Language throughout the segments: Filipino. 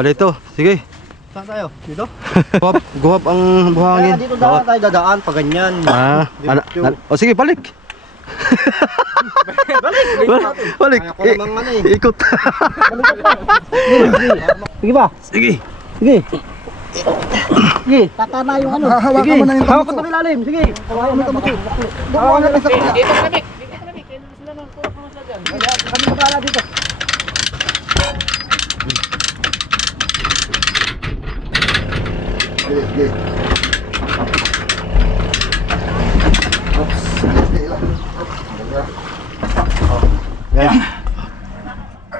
Dito. Sige. Saan tayo? Dito? Guwap ang buhangin. Dito tayo dadaan pa ganyan. O sige, balik. Balik. Kaya ko namang Ikot. Sige ba? Sige. Sige. Sige, tatama yung ano. Hawakan mo na yung hawak ko sa ilalim. Sige. Hawakan mo ito. Hawakan mo ito. Dito malamig. Dito malamig. Kaya naman sila nang puro sila dyan. Kami magkala dito. Sige. Yan.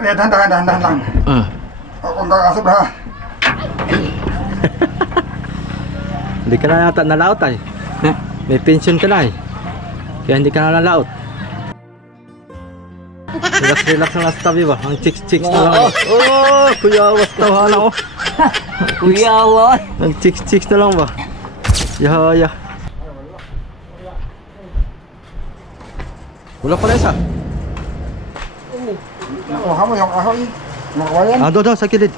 Dahan lang. Kung kakasobra. Hindi ka na yata nalaot ay. May pension ka na eh. Kaya hindi ka na nalaot. Relax na sa tabi ba? Ang chicks na lang. Oh, kuya, was tawahan ako. Kuya, what? Ang chicks na lang ba? Ya. Wala pala isa. Kuha mo yung kahoy. Makawayan. Doon, sa kilid.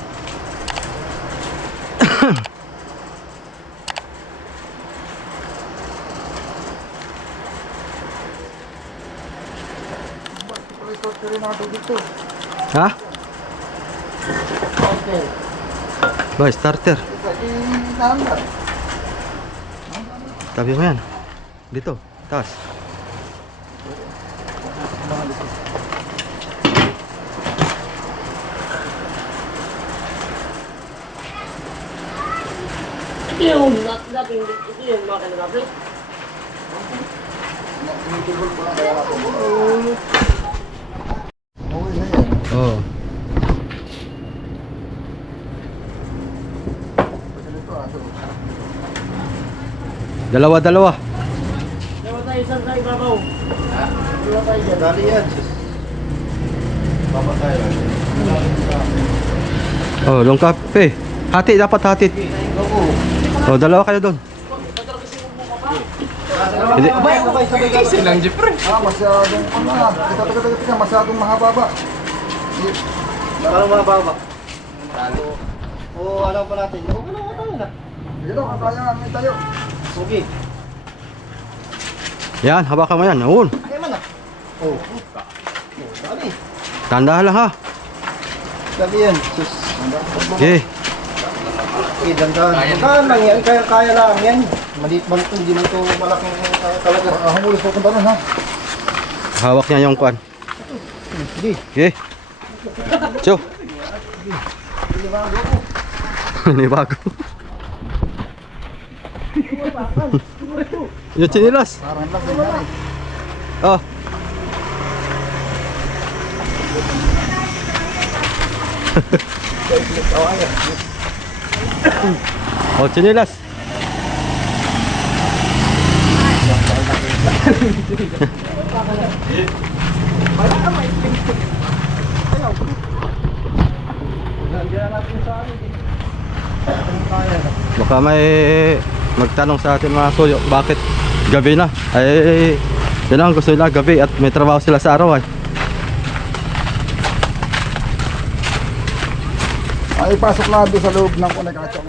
Ha? Ba, starter. Tabi mo yan. Dito, taas. Ito yung ito yung makina na plate. Oh. Dalawa. Dalawa tayo sa ibabaw. Dalawa tayo dyan. Dali yan. Papatay lang. Oh, long kape. Hati, dapat hati. Oh, dalawa kayo doon. Hindi. Silang jeep rin. Masyadong Teka, masyadong mahaba ba? Parang mababa. Oo, alam pa natin. Oo, ano tayo na. Dito, kaya may tayo. Okay. Yan, hawakan mo yan. Awon. Kaya man na. Oo. Dali. Tandahan lang ha. Dali yan. Sus. Okay. Dandahan lang yan. Kaya lang yan. Maliit man ito. Hindi man ito malaking kaya talaga. Humulis po kung ha. Hawak niya yung kwan. Sige. Okay. Cho. Ini bago. Yung chinilas. Parang lang yan. Oh. Oh, chinilas. Baka may magtanong sa atin mga suyo, bakit gabi na? Ay, yun ang gusto nila gabi at may trabaho sila sa araw ay. Ay, pasok na doon sa loob ng kunay kacho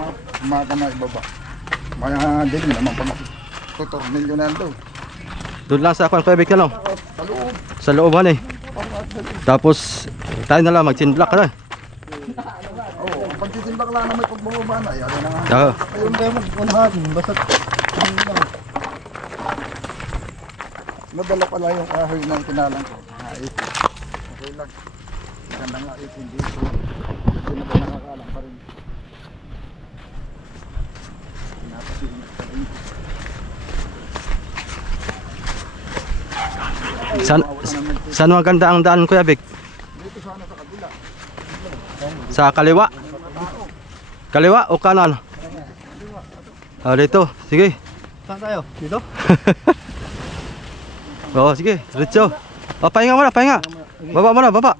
mga kamay baba. Mga dilim naman pag tutornilyo na doon. Doon lang sa kwan Kuya Vic na lang. Sa loob. Sa looban eh. Tapos tayo na lang mag-chinblock ka na. Oo, pagtitimbak lang na may pagbababa na. Ayun na nga. Oo. Ayun tayo mag-unahan. Basta Nadala pala yung kahoy na itinalang ko. Okay lang. Ganda nga hindi ito. Hindi na ba nakakaalam pa rin. Pinapasilip pa rin. Saan maganda ang daan Kuya Vic? Dito sana sa kabila. Sa kaliwa? Kaliwa o kanan? Dito. Sige. saan tayo? Dito? Oo, sige. Diretso. Pahinga muna, pahinga. Baba muna, baba.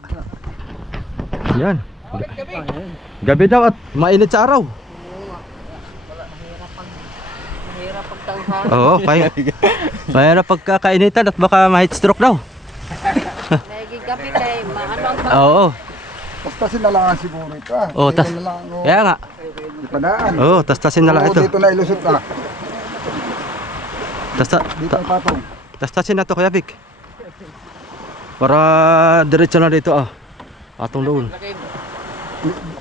Yan. Gabi daw at mainit sa araw. Mahirap pagtanghalan. Oo, mahirap pagkakainitan at baka ma-heat stroke daw. Lagi gabi kay maano ang Oo. tastasin na lang siguro ito ah. Oh, tas. Dito na lang, oh. Kaya nga. Ipadaan. Oh, tastasin na lang Oo, ito. dito na ilusot ah. Dito ang patong. Tastasin na to Kuya Vic. Para diretso na dito ah. Atong doon.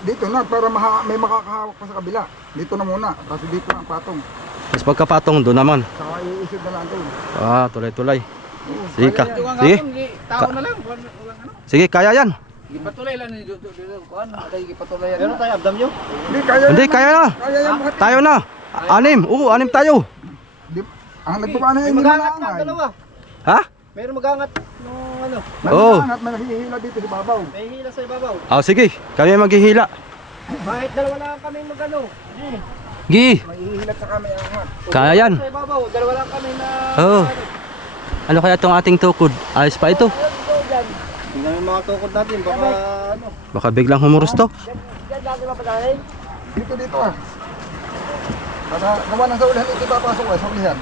Dito na para may makakahawak pa sa kabila. Dito na muna. Kasi dito na ang patong. Tapos pagkapatong doon naman. Saka iisip na lang doon. Ah, tulay-tulay. Oo, Sige ka. Sige. Tao na lang. Walang ano. Sige, kaya yan. Ipatuloy lang ni kuan. Ada ipatuloy yan. Meron tayo abdam nyo? Hindi, kaya Hindi, yan. kaya na. Kaya yan. Bakit? Tayo na. Anim. Oo, anim tayo. Ang nagpapaan na May yun, magangat na malangay. dalawa. Ha? Meron magangat nung ano. Oo. Malangay at may nakihila dito sa babaw. May hila sa ibabaw. Ah, sige. Kami maghihila. Kahit dalawa lang kami magano. Gi. May ihilat sa kami angat. Kaya yan. Sa ibabaw, dalawa lang kami na Oo. Ano kaya itong ating tukod? Ayos pa ito. tingnan yung mga tukod natin baka ano. Baka biglang humurus to. Diyan natin mapadahin. Dito ah. Para gawa ng sa ulihan ito papasok sa ulihan.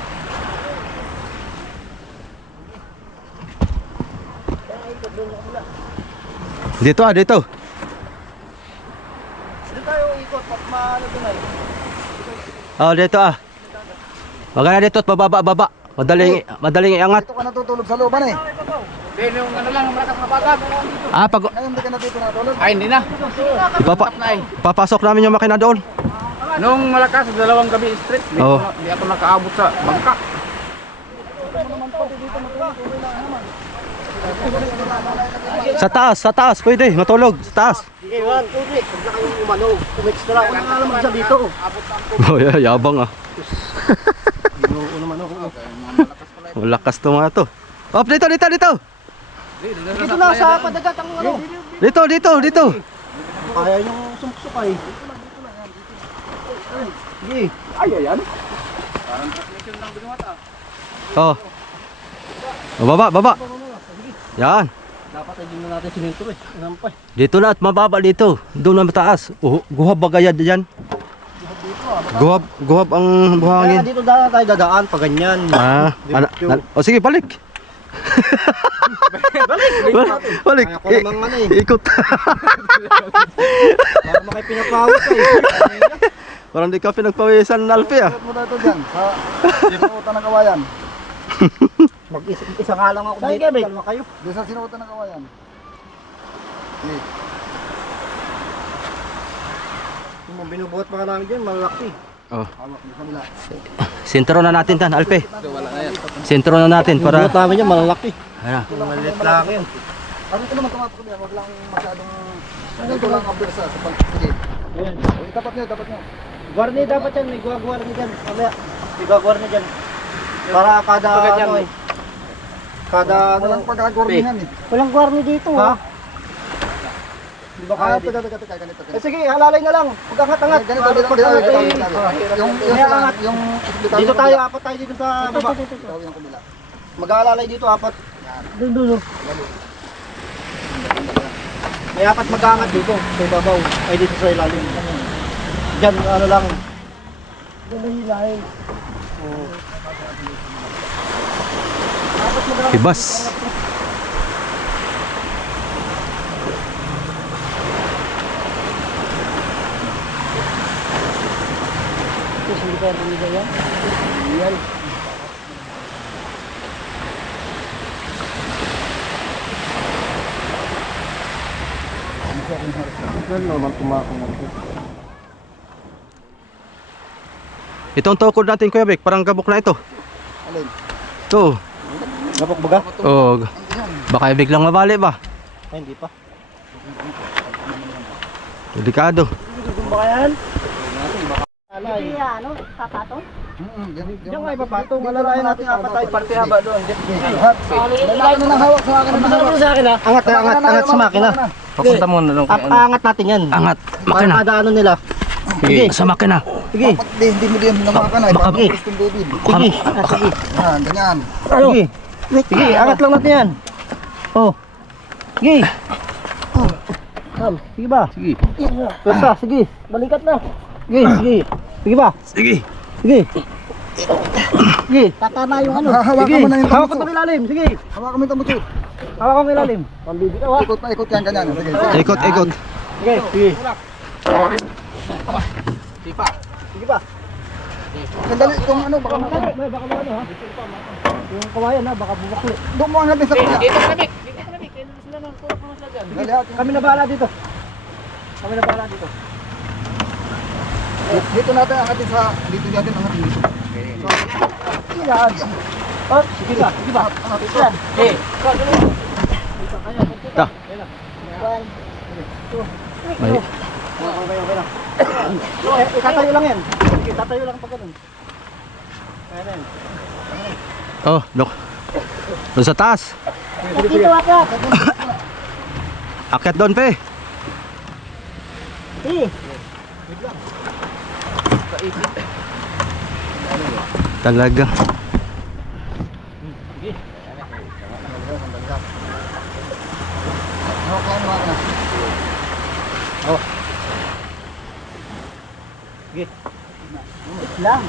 Dito ah, dito. Dito tayo ikot pag maano doon ay. Oh, dito ah. Magana dito at bababa. Madaling iangat. Dito ka natutulog sa looban eh. Then yung ano lang malakas na bagat. Ah, pag Ngayon hindi ka natutulog natulog. Ay hindi na. papasok namin yung makina doon. Nung malakas dalawang gabi straight, Oo. Hindi ako nakaabot sa bangka. Sa taas, pwede, matulog, sa taas. Sige, 1, 2, 3. Pag na kayong umano, umextra ako na alam sa dito. Oh, yabang ah. Malakas to mga to. Oh, dito. Dito na sa padagat ang ano. Dito. Kaya yung sumuksukay. Sige. Ay, ayan. Parang transmission lang binumata. Oh. Oh, baba. Yan. Dapat ay din na natin siminto eh. Inampay. Dito na at mababa dito. Doon na mataas. Guhab bagayad diyan. Guhab ang Kaya buhangin. dito tayo dadaan pa ganyan. Ah, oh sige, balik. Balik. Kaya ko namang ano eh. Ikot. Para makipinapawit eh. Parang di ka pinagpawisan ng Alpi ah. Ikot mo na ito dyan. Sa sinuotan ng kawayan. Mag-isa nga lang ako dito. Kalma kayo. Doon sa sinuotan ng kawayan. Okay. Yung binubuhat pa ka namin dyan, malaki. Oh. Hawak mo sa kabila. Sentro na natin tan, Alpi. Sentro na natin para Binubuhat namin dyan, malalaki. Ayan. Maliit lang yun. Ano ito naman tumatok yan? Huwag lang masyadong... Ito lang ang bersa sa pag-sige. Ayan. Tapat nyo. Guarni dapat yan, may guarni dyan. Mamaya, may guarni dyan. Para kada ano eh. Kada ano. Walang pagkagornihan eh. Walang guarni dito ha. Di ba kaya dito? Teka, ganito. Eh sige, halalay na lang. Pag-angat-angat. Ganito, yung Dito tayo, apat tayo dito sa baba. yung kumila. Mag-aalalay dito, apat. Doon. May apat mag-aangat dito, sa ibabaw. Ay dito sa ilalim. Diyan, ano lang. Diyan na hilay. Apat mag-aangat. Ibas. Ito, hindi kaya bumila yan. Yan. Yan naman tumakong ako. Itong tukod natin Kuya Vic, parang gabok na ito. Alin? Ito. Gapok baga? Oh, baka biglang mabali ba? Ay, hindi pa. Delikado. Gusto ba yan? Alay. ano, papatong? Diyan nga ipapatong. Malalayan natin apat tayo. Parte haba doon. Lalaki na ng hawak sa akin. Ano sa akin ha? Angat sa makina. Papunta mo na lang Angat natin yan. Angat. Para Makina. kada ano nila. Sige. Sa makina. Sige. Hindi mo din namakan ay. Baka- Baka gustong bubid. Sige. Sige. Yan, ganyan. Sige. Sige, angat lang natin yan. Oh. Sige. Sige ba? Sige. Pwesta, sige. Balikat na. Sige. Sige ba? Sige. Sige. Sige. Tatama yung ano. Hawakan Sige. mo na yung Hawak ko tambuso. itong ilalim. Sige. Hawakan mo yung tambuso. Hawak ko ang ilalim. Pambibitaw ha. Ikot pa, ikot yan, ganyan. Sige. Ikot. Sige, sige. Sige pa. Sandali, itong ano, baka makano. Baka ano ha? Yung kawayan ha, baka bubakli. Doon mo ang natin sa kanya. Dito kami. Dito kami. Kaya sila nang tulak mo sila dyan. Dali, atin. Kami na bahala dito. Kami na bahala dito. Dito natin ang atin sa, dito natin ang atin dito. Yan. Oh, sige ba? Sige ba? Yan. Eh. Ta. May Okay lang. Itatayo lang yan. Sige, tatayo lang pag ganun. Kaya na yan. Oh, dok. Doon sa taas. Dito akyat. Akyat doon, pe. Eh, Talaga. Okay, ano na. lang.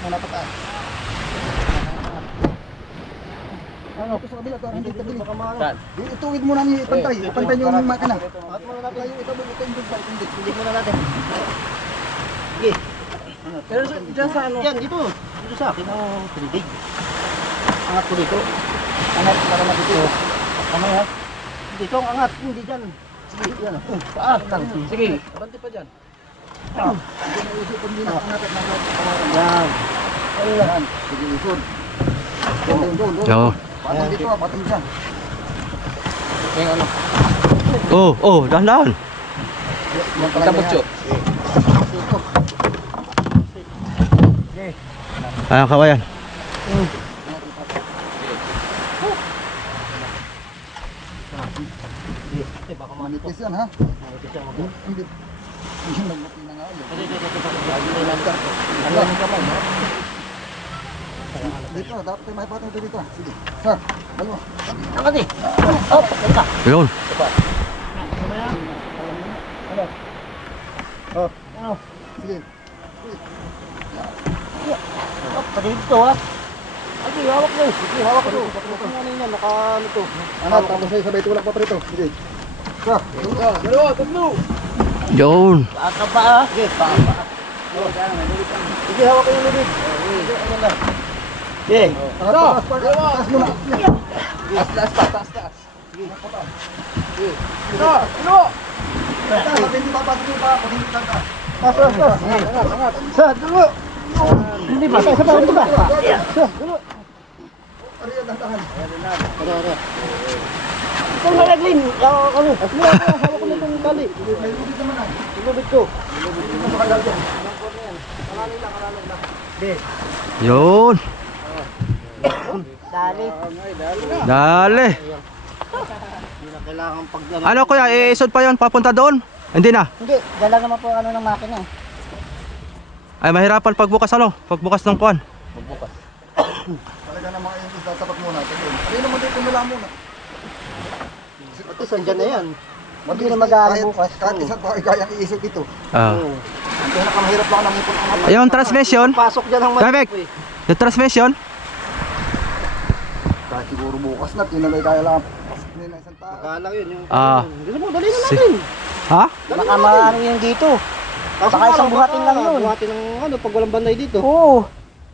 Muna pa tayo. Ano, sa kabila to, hindi kabila. Saan? Ituwid mo na niyo, ipantay. Ipantay niyo yung makina. At muna natin. Tayo, ito yung bag, hindi. Hindi muna natin. Sige. Pero dyan sa ano? Yan, dito. Dito sa akin. Oh, tinidig. Angat ko dito. Angat para matito. Ano yan? Dito ang angat. Hindi dyan. Sige, yan. Paas lang. Sige. Bante pa dyan. Hindi na isip, hindi na angat at nasa kawaran. Yan. Ayan, sige, isod. Doon. Oo. Patong dito, patong dyan. Yung ano? Oh, dahan-dahan. Tabutso. Ayan, kawayan. Manipis yan, ha? Hindi. Hindi nagbuti na nga ulit. Dito, dapat tayo may patong dito. Sige, sir, dalawa. Angat eh. Oh, ganito. Yun. Ano? Sige. Oh, pati dito ha. Ay, hawak mo. Sige, hawak ko. Ano yan? Naka ano to? Ano, tapos ay sabay tulak pa rito. Sige. Sir, Dalawa, tatlo. Yun. Baka ba ha? Sige, baka. Sige, hawak ko yung lubid. Sige, ano lang. Sige. taas muna. Taas pa, taas. Taas, hindi papasok yung pa. Pag hindi taas. Angat. Sa, dulo. Hindi ba? Sa pa, hindi ba? Sa, dulo. Ariyan, dahan. Ikaw na naglin. Ano? Hawak ko na itong tali. May lubid naman ah. Yung lubid ko. Hindi na makagal dyan. Yun. Dali. Dali. Hindi na kailangan pag Ano kuya, iisod pa yon papunta doon? Hindi na. Hindi, dala naman po ano ng makina eh. Ay, mahirapan pagbukas ano? Pagbukas ng kuwan. Talaga naman yung isda tapat muna. Ariyan naman dito nila muna. Ito, sandyan na yan. Hindi na mag-aaral bukas. Kahit isang tao ay kayang iisog ito. Ah. Ang pinakamahirap lang ng ipon ang Yung transmission. Pasok dyan ang Damek. Yung transmission. kahit siguro bukas na, yun na may kaya lang. Hindi na isang tao. Kala yun. Yung, Ah. Dali mo, dali na natin. Ha? Baka maano yun dito. Baka isang buhatin lang yun. Buhatin ng ano, pag walang banday dito. Oo.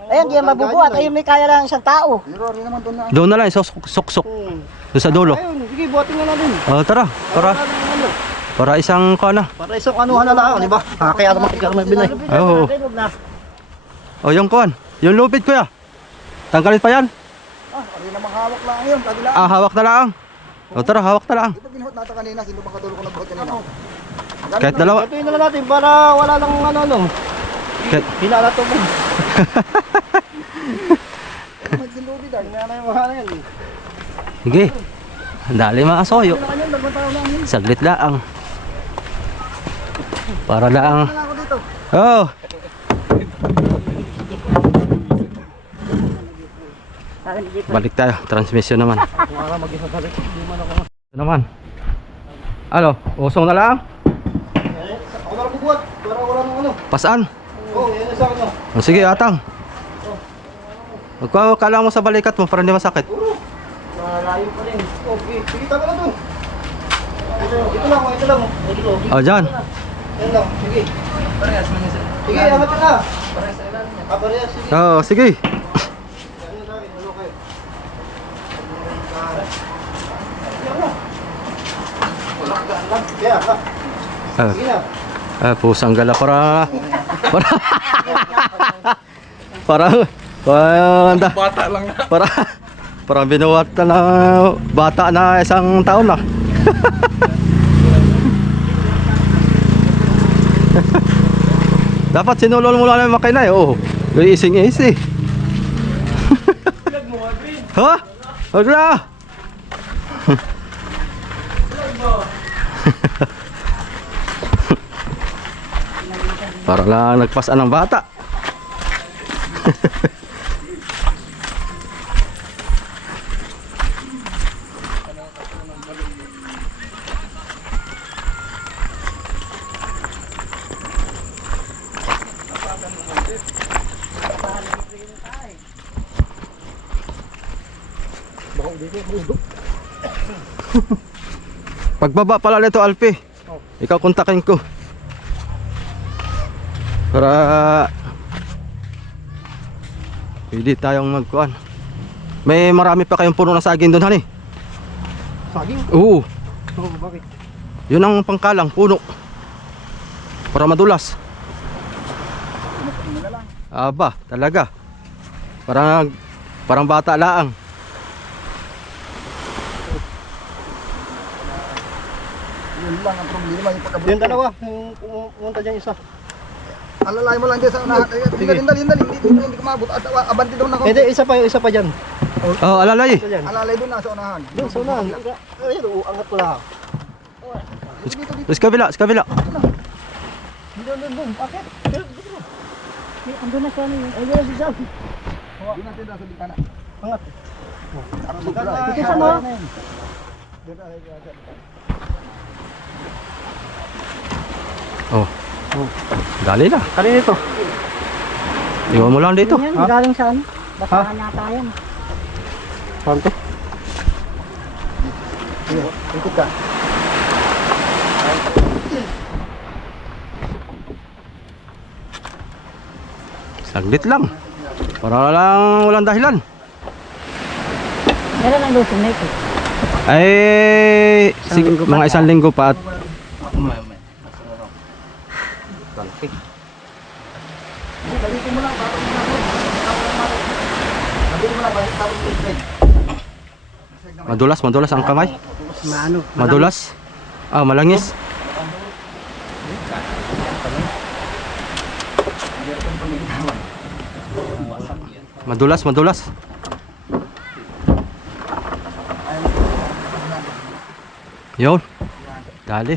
Ayan, di yan mabubuhat. Ayun, may kaya lang isang tao. Pero rin naman doon na. Doon na lang, suksok. Doon sa dulo. Ayun, sige, buhatin na natin. Oh, tara. Ano, Para isang kuwan na. para isang anuhan na lang, di ba? Kaya naman kaya may binay. Oo. Oh, yung kuwan. Yung lupit kuya. Tanggalin pa yan. Ari naman hawak lang yun, kabila. Ah, hawak na lang. Oh, tara, hawak na lang. Ito binuhot natin kanina, sino bang katulog ko nagbuhot kanina? Kahit dalawa. Ito yun na lang natin para wala lang ano. Kahit- Hinala to mo. Magsilubi dahil. Hinala yung mga yan. Sige. Dali mga asoyo. Kanyan, dalawang tao lang yun. Saglit lang. Para lang. Ano ako dito? Oh. Balik tayo. Transmission naman. Wala mag-isa sabi. Hindi man ako. Ano naman? Ano? Usong na lang? Ako na bubuhat para wala nang ano. Pasaan? Oh, yan sa akin. O, sige, atang. Kala mo sa balikat mo para hindi masakit. Malayo Okay, sige, tama na to. Ito lang, ito lang. Ito. Oh, dyan. Yan lang, sige. Parehas man isa. Sige, amat na. Parehas sa ilalim niya. Parehas, sige. Oh, sige. Ano na rin, ano kayo? Kaya, Ah, sige na. pusang gala para para para Bata lang na. para binuwat na bata na isang taon na. Dapat sinulol mo lang yung makina eh. Oo. Yung ising-isi. Ha? Huwag na! Para lang nagpasan ng bata. Pagbaba pala nito, Alpi, ikaw kontakin ko para pwede tayong magkuhan. May marami pa kayong puno ng saging doon, hani? Saging? Oo, Oo, bakit? yun ang pangkalang puno para madulas. Aba, talaga parang bata laang. Yun lang ang problema yung pagkabuti. Yung dalawa, yung pumunta dyan isa. Alalay mo lang dyan sa unahan. Dali, hindi ko maabot. At abanti doon ako. Hindi, isa pa dyan. Oh, alalay. Isa dyan. Alalay doon na sa unahan. Doon, sa unahan. Ayun, angat ko lang. Sa kabila. Doon. Bakit? Ando na siya niyo. Ayun, si Sam. Doon natin sa bintana. Angat. Ito sa mo. Oh. Dali na. Kanina ito. Iwan mo lang dito. Yan, galing saan? Basahan yata yan. Pante. Ikot ka. Saglit lang. Para lang walang dahilan. Meron ang lusong na ito. Ay, mga isang linggo pa at madulas ang kamay. Maano? Madulas. Ah, malangis. Madulas. Yun. Dali.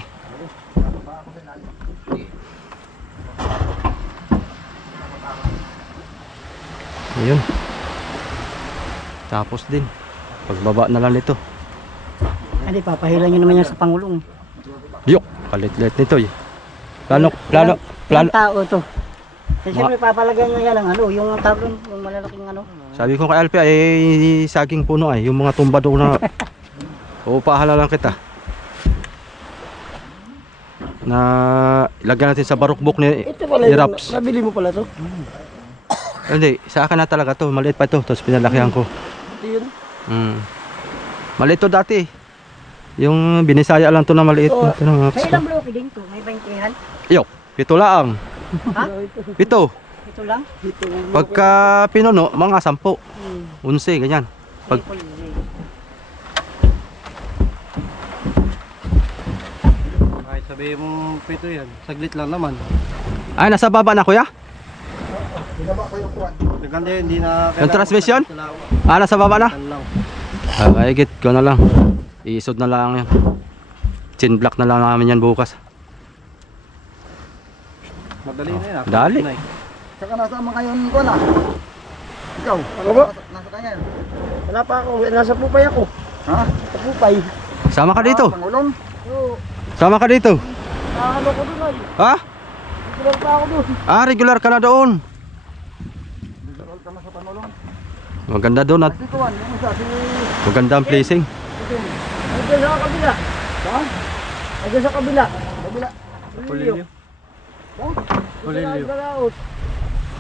Ayun. Tapos din. Pagbaba na lang nito. Hindi, papahilan nyo naman yan sa Pangulong. Yok, kalit-lit nito eh. Plano. Ilang tao to. Kasi siyempre papalagyan nyo yan ang ano, yung tawag doon, yung malalaking ano. Sabi ko kay Alpi ay saging puno ay, yung mga tumba doon na uupahala lang kita. Na ilagyan natin sa barukbok ni Raps. Nabili mo pala to? Hindi, sa akin na talaga to, maliit pa ito, tapos pinalakihan ko. Yun. Maliit to dati. Yung binisaya lang to na maliit. Oo. Ito na, May ilang bloke din to, may 20-han. Yok, pito lang. Ha? Pito. Ito lang? Pagka pinuno, mga 10. 11, ganyan. Pag Kahit sabihin mo pito yan, saglit lang naman. ay, nasa baba na kuya? Binaba ko yung kuwan. Ganda yun, hindi na Yung transmission? Ah, nasa baba na? Yan lang. Ay, git ko na lang. Iisod na lang yan. Chin block na lang namin yan bukas. Madali na yan. Dali. Saka nasama ngayon ko na. Ikaw. Ano ba? Nasa kanya yun. Wala pa ako, nasa pupay ako. Ha? Sa pupay. Sama ka dito. Pangulong? Sama ka dito. Ano ko doon ay. Ha? Regular pa ako doon. Ah, regular ka na doon. Dito ka na sa Pangulong. Maganda doon at Si Kuwan, yung isa, si Maganda ang placing. Ay, sa kabila. Saan? Ay, sa kabila. Kabila. Pulilyo. Pulilyo.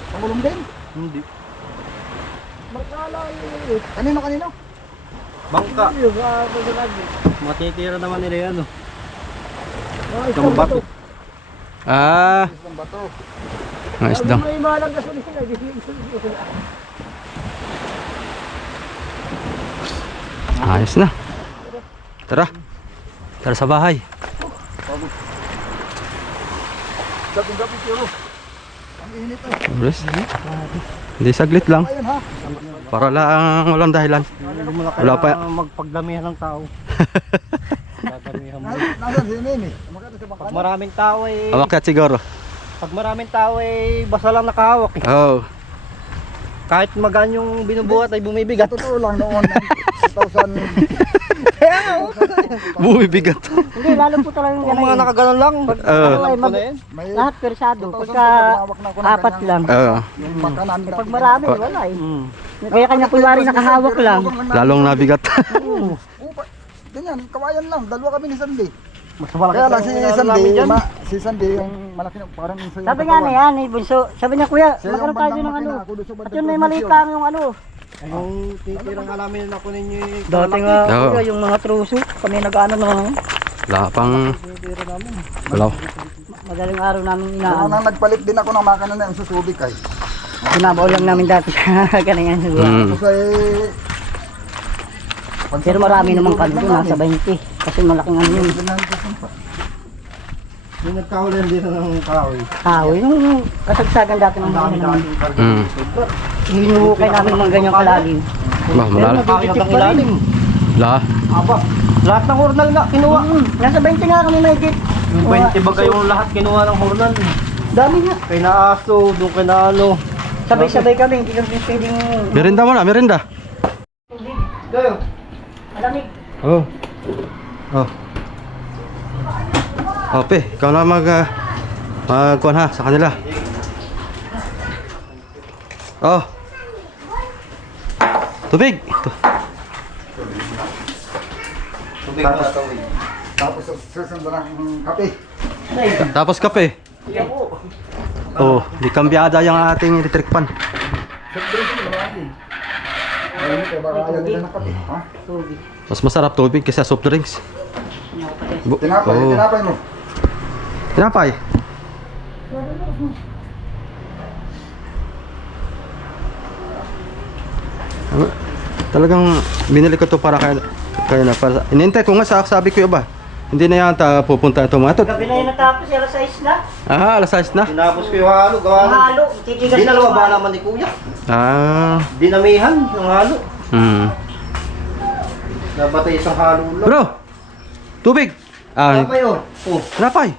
Pangulong din. Hindi. Kanino? Bangka. Matitira naman nila yan. Isang bato. Ah, Isang bato. mga isdang. May malang gasolina. Ayos na. Tara. Tara sa bahay. Gabi siguro. Ang init oh. Bres. Hindi saglit lang. Ayan ha. Para lang walang dahilan. Wala pa. Magpagdamihan ng tao. Dadamihan mo. Nasaan si Nene? Maganda sa bangka. Pag maraming tao eh. Awakyat siguro. Pag maraming tao eh, basta lang nakahawak eh. Oh. Kahit magaan yung binubuhat ay bumibigat. Totoo lang noon. 2000. Bumibigat. Hindi, lalo po talaga yung Kung mga gano'n. nakaganon lang. Oo. Ay, Alam ko na yan. May Lahat persado. 2000 Pagka hawak na ako ng apat ganyan. lang. Oo. Yung bangka namin. Pag marami, wala eh. Hmm. Kaya kanya kunwari nakahawak lang. Lalong nabigat. Ganyan, kawayan lang. Dalawa kami ni Sandy. Mas malaki Kaya pa lang si yung Sandy, namin dyan. si Sandy yung malaki na parang sa Sabi nga na yan, eh, bunso. Sabi niya, kuya, Siya yung magkaroon tayo bandang ng ano. makina, ako doon sa At bandang yun may probinsyon. maliit lang yung ano. Yung titirang alamin na kunin nyo eh. Dati nga, Oo. kuya, yung mga truso. Kami nag-ano na. Wala pang... Wala. Madaling araw namin Noon inaan. nang nagpalit din ako ng makina na yung Suzuki kay. Sinabaw lang namin dati sa kaningan siguro. Mm. Tapos ay... Pero marami naman kami doon, nasa 20. Kasi malaking ano yun. Yung nagkahulan din ng kahoy. Kahoy, yung kasagsagan dati ng mga naman. Mm. Hinuhukay namin ng mga ganyang kalalim. Bah, malala. Kahoy ng ilalim. La. Aba, lahat ng hurnal nga kinuha. Nasa 20 nga kami may git. Yung 20 ba kayong lahat kinuha ng hurnal? Dami nga. Kay naaso, doon kay naano. Sabay-sabay kami, hindi kami pwedeng... Merinda mo na, merinda. Gayo. Malamig. Oh. Oh. Oh, pe, ikaw na magkuhan ha sa kanila. Oh. Tubig. Tubig na. Tapos susunod na ng kape. Tapos kape. Oh, di kambyada yung ating electric pan. Ayun, kaya baka ayaw nila ng kape. Ha? Tubig. Mas masarap tubig kaysa soft drinks. Tinapay, Oh. tinapay mo. Tinapay. Talagang binili ko to para kaya na para inintay ko nga sabi ko ba. Hindi na yata pupunta ito mga to. Gabi na yun natapos, alas 6 na. Ah, alas 6 na. Tinapos ko yung halo, gawa ng... Halo, titigas Dinalawa yung ba halo. naman ni Kuya? Ah. Dinamihan yung halo. Hmm. Nabatay isang halo lang. Bro. Tubig. Ah, Tama yun. Oh, tinapay.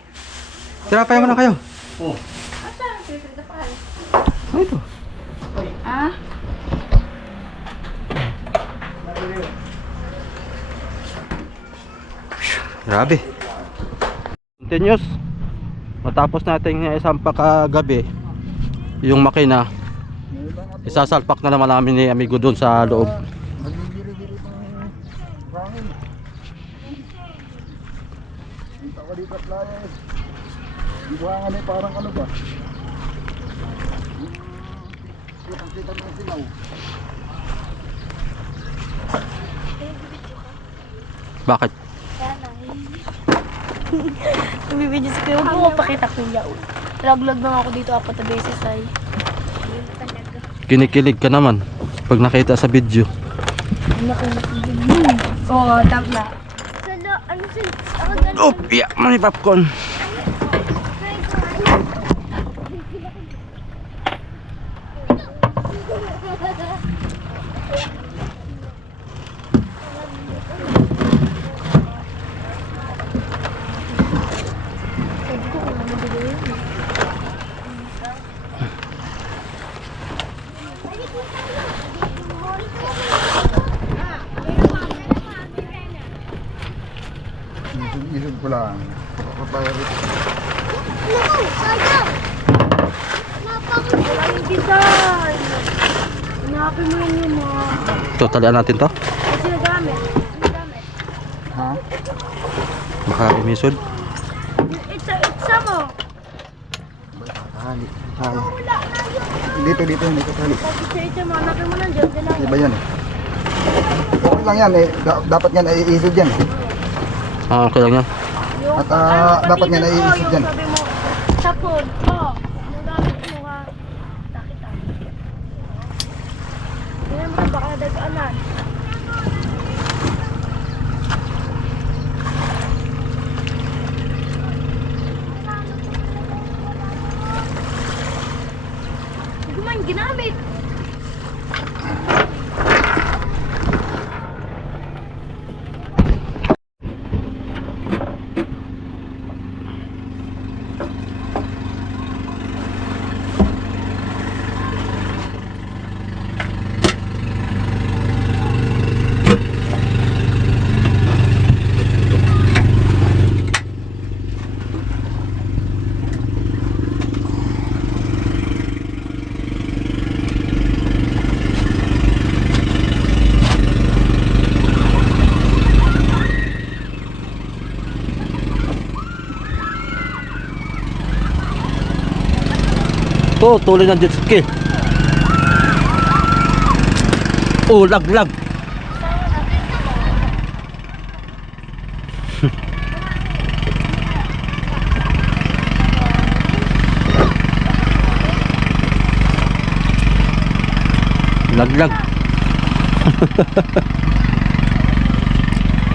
Tinapay mo na kayo. oh. Ano ito? Ah? Grabe. Continuous. Matapos natin isang pakagabi yung makina, isasalpak na naman namin ni amigo doon sa loob. Nagigiri-giri itong hangin. Yung takalikat layas. Yung buhangan ay parang ano ba? Yung kita ng silaw. Bakit? Bibidyo si Kuya, huwag mo pakita Kuya. Laglag lang ako dito 4 beses ay. Kinikilig ka naman pag nakita sa video. Oo, tama. Oh, yeah, may popcorn. Isog ko lang. Walang design. Hanapin mo yun yun mo. Totalian natin to. Kasi nag Ha? Baka umisod. Itsa mo. Tali. Tayo. Dito hindi ko tali. Itsa mo, hanapin mo lang dyan. Dyan lang. Iba yan eh. Okay lang yan eh. Dapat yan ay iisod yan. Ah, okay lang yan. At dapat nga naiisip dyan. Sabi mo, sapod. Oh, yung gamit mo ka. Takita. Yan mo, baka nadagaanan. Hindi ko man ginamit. To, tuloy ng jet ski. Oh, lag. Lag.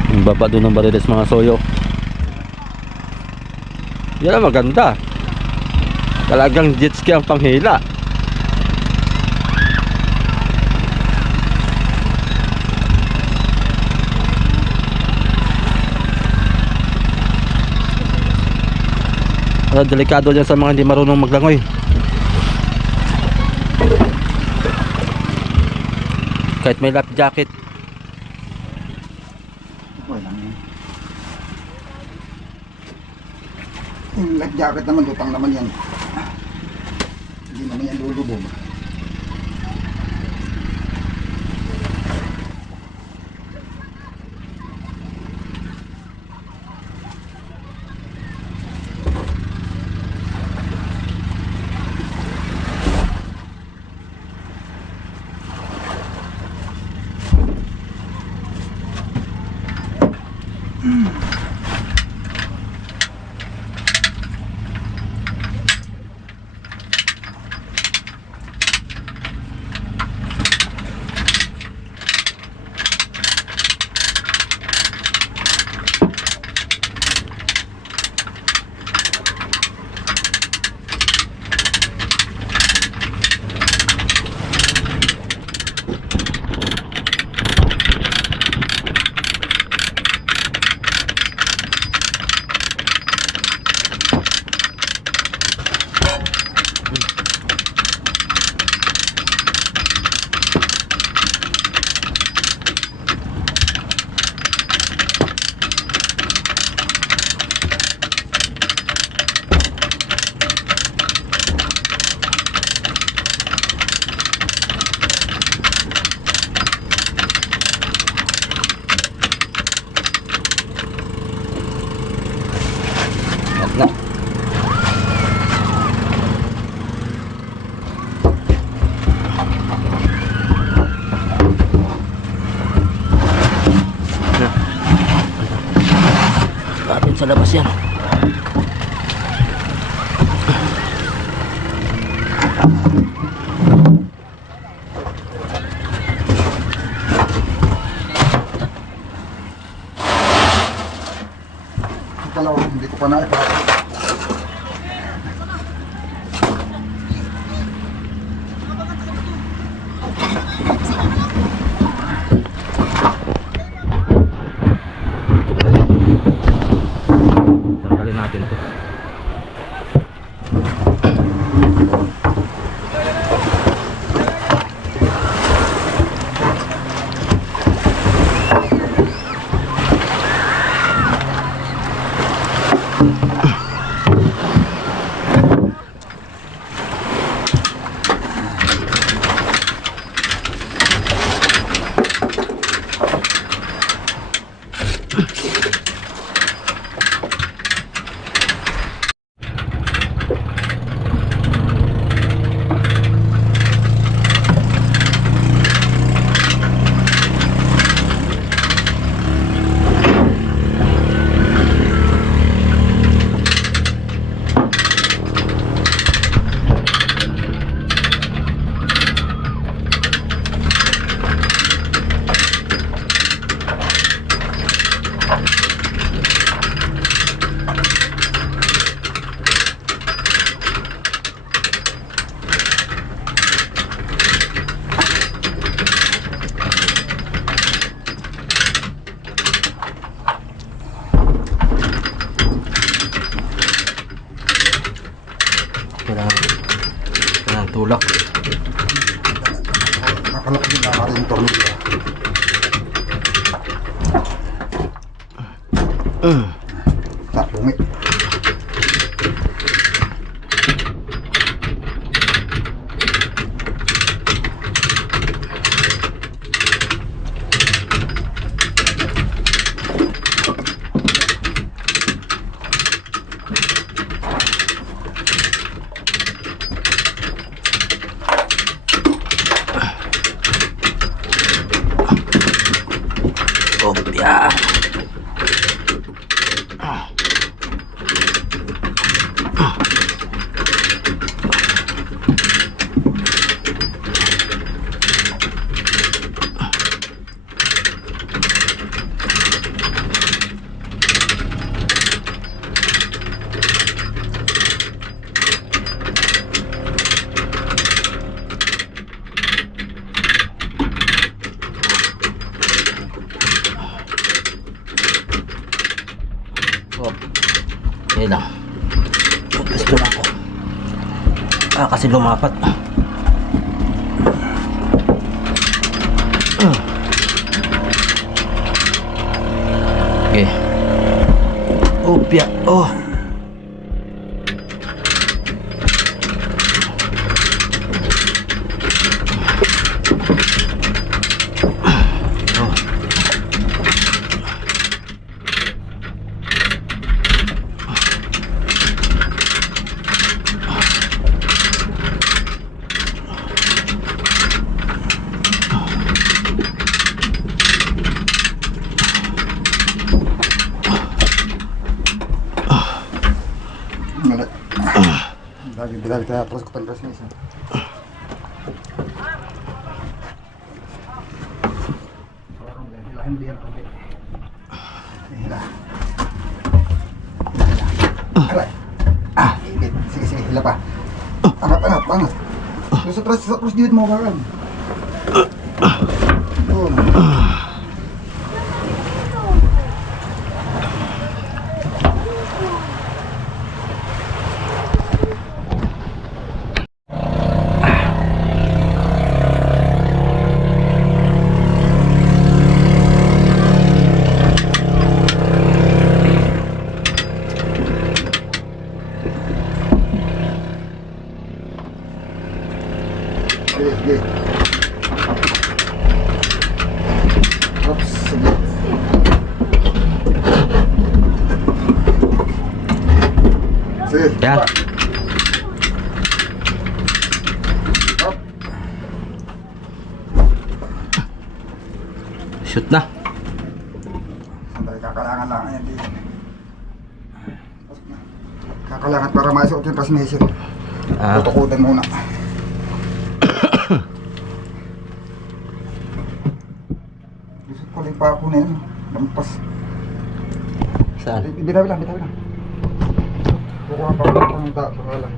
Ang baba doon ng bariles mga soyo. Yan ang maganda. Talagang jet ski ang panghila. Delikado dyan sa mga hindi marunong maglangoy. Kahit may life jacket. Okay lang yan. Yung life jacket naman, lutang naman yan. Hindi naman yan lulubog. Na. Natin sa labas yan. Dalawa, hindi ko pa naipapag. Tanggalin natin to. tulak. Nakalaki din na rin yung tornilyo. Bungi. Kopya. Oh, yun lang. Gusto na ako. Kasi lumapat. Okay. Opya. Oh. Dali tayo terus ke transmisi. Hilahin dia tadi. Hilah. Hilah. Ini sini hilah pa. Angat. Terus duit mau kan. Oke. Ops, sedikit. Sige. Yan. Op. Shoot na. Sandali, kakalangan lang. Ayan din. Kakalangan para maisuot yung transmission. Tutukutan muna. Gusto ko lang pa ako na yun. Lampas. Saan? Bitabi lang. Kukuha pa ako ng bakalan.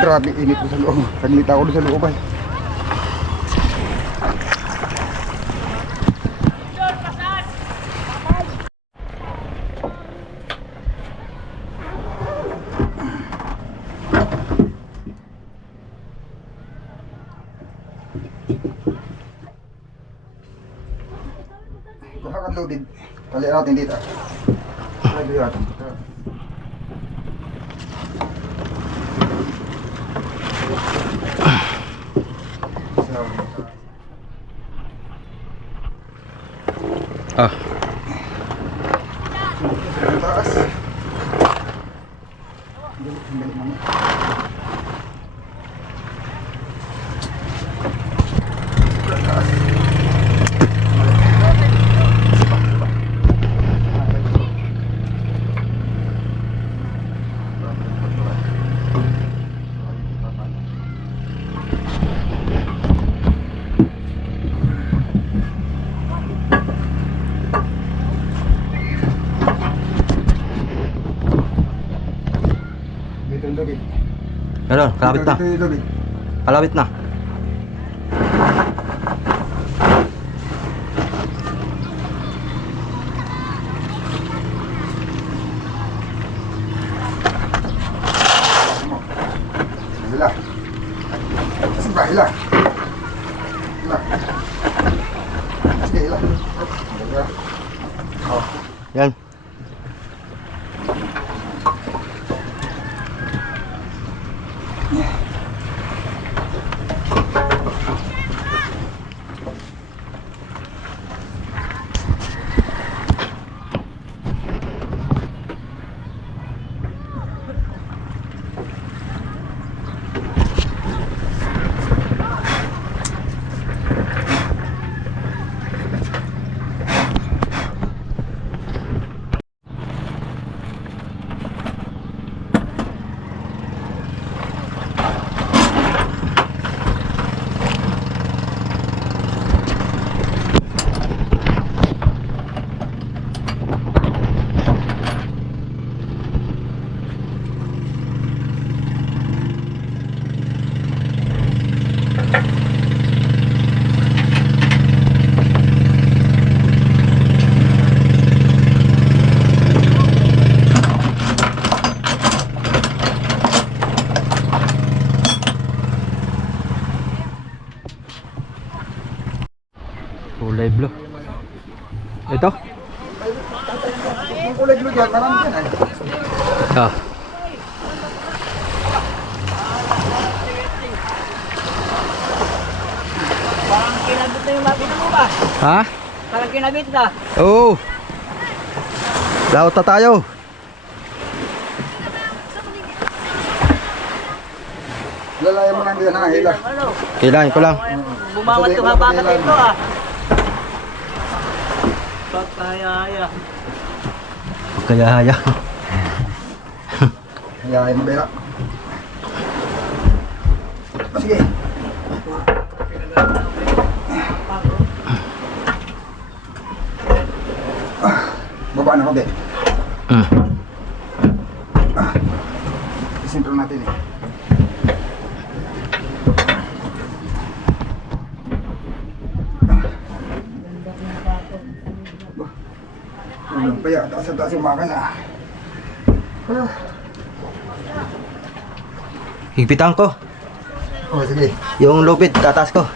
Grabe init ko sa loob. Saglit ako doon sa loob ay. Kuha ka loaded. Tali natin dito. Tali natin. Ah. Taas. Ganun, kalapit na. Dito yung lubid. Kalapit na. dyan, marami dyan ay. Ah. Parang kinabit na yung makina mo ba? Ha? Parang kinabit na. Oo. Laot na tayo. Lalayan mo lang din ha, hila. Ano? Kailangan ko lang. Bumangat yung habakat ito ah. Pagkaya-haya. Kaya haya. Hayain mo kaya. Sige. Baba na konti. Isintro natin eh. Ulang pa yan, taas yung makina. Higpitan ko. Oh, sige. Yung lupit, tataas ko.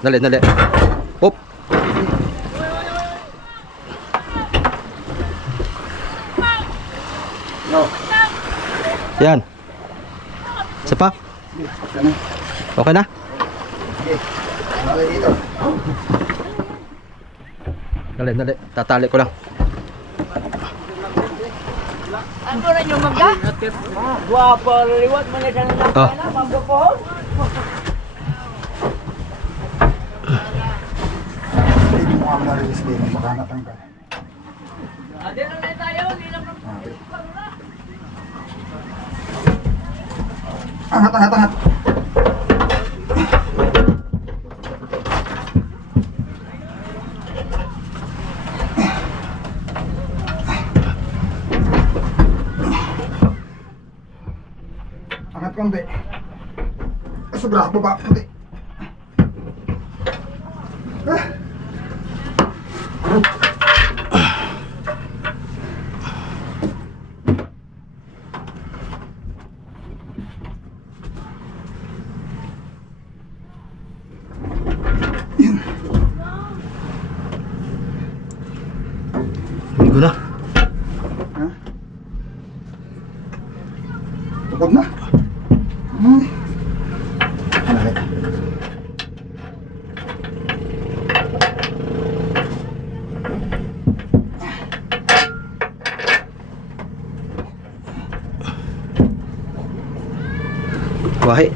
Dali, dali. Up. No. Yan. Isa pa? Sige, Okay na? nalay dito. Dali, dali. Tatali ko lang. Ano rin yung magda? Guwapo, liwat mo na siya ng Oh. lakana, magwapo. Hindi mo kami na-release din, baka natanggal. Adi lang na tayo, hindi lang Okay. Angat. Angat konti. Sobra, baba, konti. Hindi ko na. Ha? Tukod na. Alay. Wahi.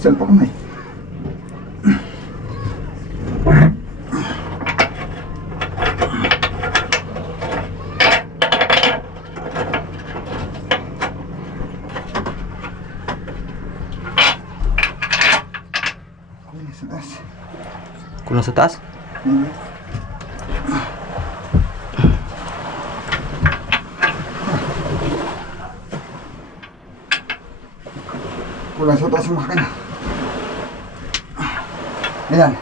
Cellphone na eh. Okay, sa taas. Kulang sa taas. Kulang sa taas yung makina. Ayan.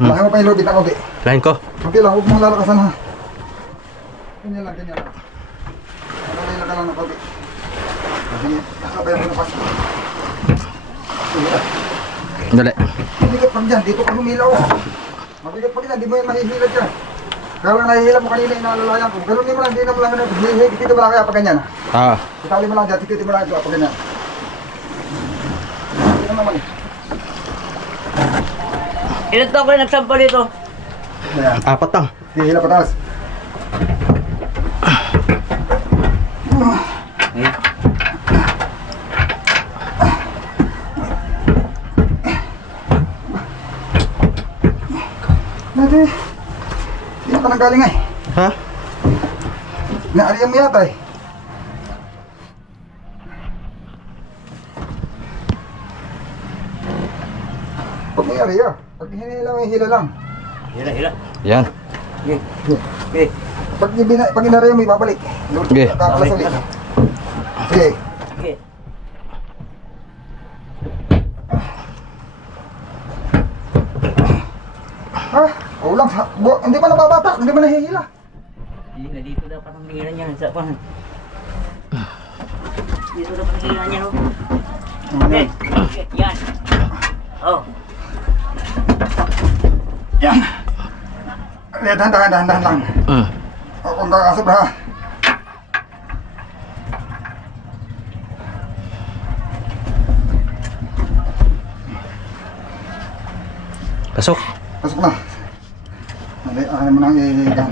Malaki mo pa yung lobit ako, di. Tirahin ko. Okay lang, huwag mong lalakasan ha. Ganyan lang. Malalala ka lang ng kabi. Nakabayan mo na pa. Dali. Mabigat pag dyan, dito ka humilaw. Mabigat pag dyan, di mo yan mahihila dyan. Kaya lang nahihila mo kanina yung nalalayan ko. Galunin mo lang, hindi na mo lang hihigit dito mo lang kaya pag ganyan. Ah. Itali mo lang dyan, tikitin mo lang ito pag ganyan. Ano naman eh. Ilan taon ko na nagsampa dito? Ayan. 4 lang. Hihila pataas. Dati, hindi na ka nanggaling ay. Ha? Naariyan mo yata eh. Pag may area, pag hinila mo yung hila lang. Hila. Yan. Okay. Pag inariyan mo, ibabalik. Okay. Kakalas ulit. Sige. Okay. Ha? Ulang. Hindi ba nababatak? Hindi ba nahihila? Hindi nga dito dapat ang hingilan niya. Sa pan. Dito dapat ang hingilan niya. Okay. Yan. Oh. Yan. Dahan lang. Huwag kang kasobra ha. Pasok. Pasok na. Ano mo nang iigan.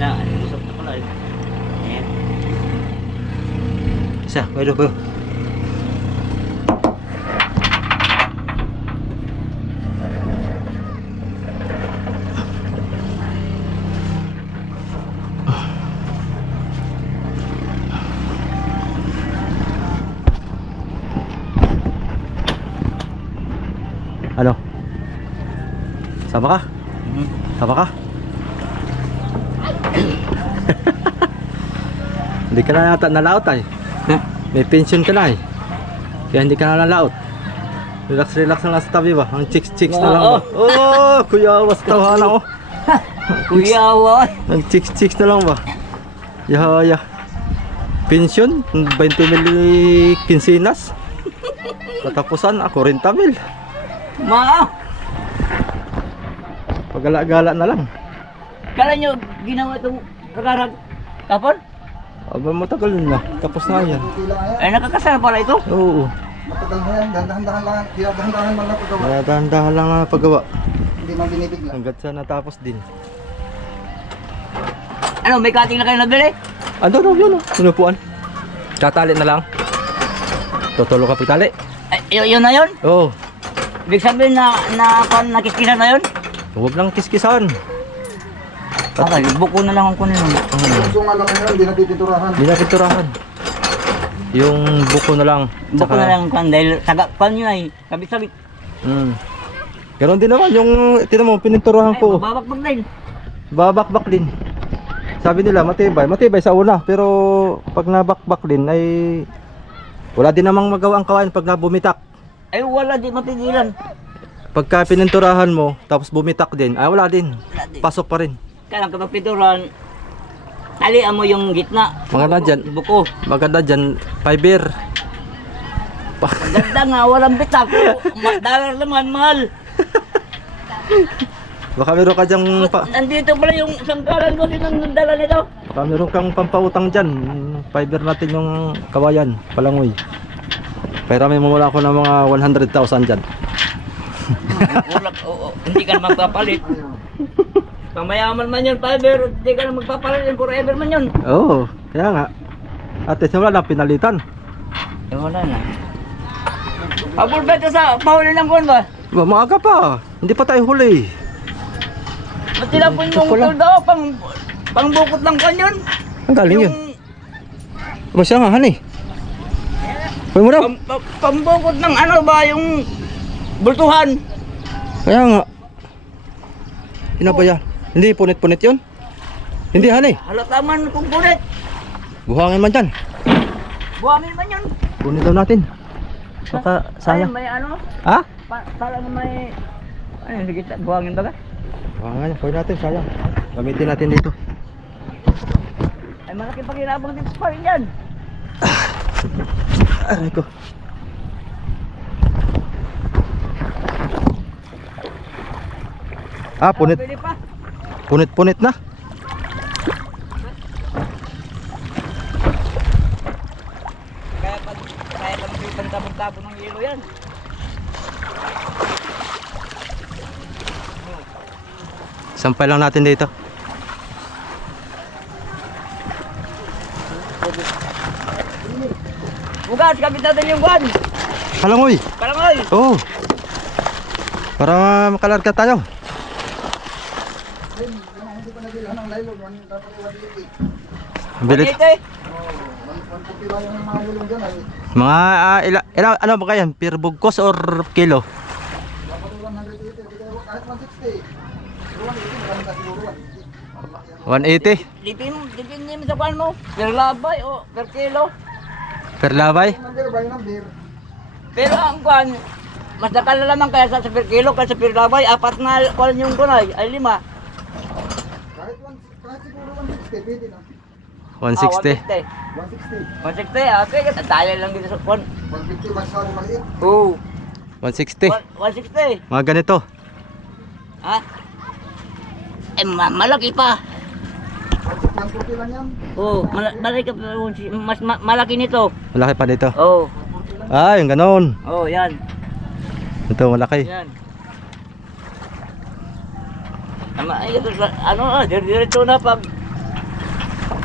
Na, usap na pala. Ayan. Isa, pwede po. Ano? Sama ka? Sama ka? Hindi ka na yata nalaot ay. May pension ka na eh. Kaya hindi ka na nalaot. Relax na lang sa tabi ba? Ang chicks na lang ba? Oh, kuya, was tawahan ako. Kuya, wow. Ang chicks na lang ba? Ya. Pension? 20 mil kinsinas? Katapusan ako 40 mil. Maa! Pagala-gala na lang. Kala nyo, ginawa itong kagarag kapon? Aba, matagal na. Tapos na yan. Ay, nakakasal pala ito? Oo. Matagal na yan. Dahan-dahan lang. Kaya dahan-dahan man lang paggawa. Kaya dahan-dahan lang ang paggawa. Hindi man binibigla. Hanggat sa natapos din. Ano, may cutting na kayo nabili? Ano yun? Sinupuan. Tatali na lang. Tutulo ka pagtali. Ay, yun na yun? Oo. Ibig sabihin na nakiskisan na yun? Huwag lang kiskisan. Okay, buko na lang ang kunin mo. Yung alam mo yun, hindi na pipinturahan. Hindi na pinturahan. Yung buko na lang. Buko na lang kan dahil sagakpan nyo ay sabit-sabit. Ganon din naman yung tinan mo pininturahan Ay, ko. babakbak din. Babakbak din. Sabi nila matibay sa una, pero pag nabakbak din ay wala din namang magawa ang kawain pag nabumitak. Ay wala di mapigilan. Pagka pininturahan mo tapos bumitak din, ay wala din. Wala din. Pasok pa rin. Kaya kapag pinturan, talian mo yung gitna. Maganda dyan. Buko. Maganda dyan, fiber. Maganda nga, walang bitak. Dalar naman, mahal. Baka meron ka dyang Nandito pala yung sangkalan ko sinandala nito. baka meron kang pampautang dyan. Fiber natin yung kawayan, palangoy. Pero may mamula ako ng mga 100,000 dyan. Hindi ka na magpapalit. Pamayaman man yun, fiber. Hindi ka na magpapalit yun, forever man yun. Oo, kaya nga. At least wala lang pinalitan. Eh, wala na. Pabor ba ito sa pahuli ng kuwan ba? Maaga pa, hindi pa tayo huli. Ba't tinapon mong Wala. tulda o pangbukot ng kuwan yun? Ang galing yun. Masya nga, honey. Huwag mo daw. Pambukot ng ano ba, yung bultuhan. Kaya nga. Hinabaya. Hindi, punit-punit yun. Hindi, honey. Halata man kung punit. Buhangin man dyan. Buhangin man yun. Punit daw natin. Baka sayang. Ay, may ano? Ha? Parang may... Ano, sige, buhangin ba ka? Buhangin, pwede natin, sayang. Gamitin natin dito. Ay, malaki pagkirabang dito pa rin yan. Aray ko. Punit. Pwede pa. Punit-punit na. Kaya pag tabong-tabong ng yelo yan. Sampay lang natin dito. Bukas, kapit natin yung buwan. Palangoy. Palangoy. Oo. Para makalarga tayo. Bilit. Ito Mga ano ba kayan? Per bugkos or kilo? Kahit 160. 180 Dipindi mo sa kwan mo. Per labay o per kilo. per labay. Number ba yung number? Pero ang kwan, mas nakala naman kaya sa per kilo kasi per labay. Apat na kwan yung kunay, ay 5. Kahit siguro 160, pwede na. 160. 160. 160, okay. Tayo lang dito sa kwan. 150 masyado maliit. Oo. 160. 160. Mga ganito. Ha? Eh, malaki pa. 140 lang yan. Oo, malaki pa. Mas malaki nito. Malaki pa dito. Oo. Ah, yung ganon. Oo, yan. Ito malaki. Yan. Ay, ano, diretso na pag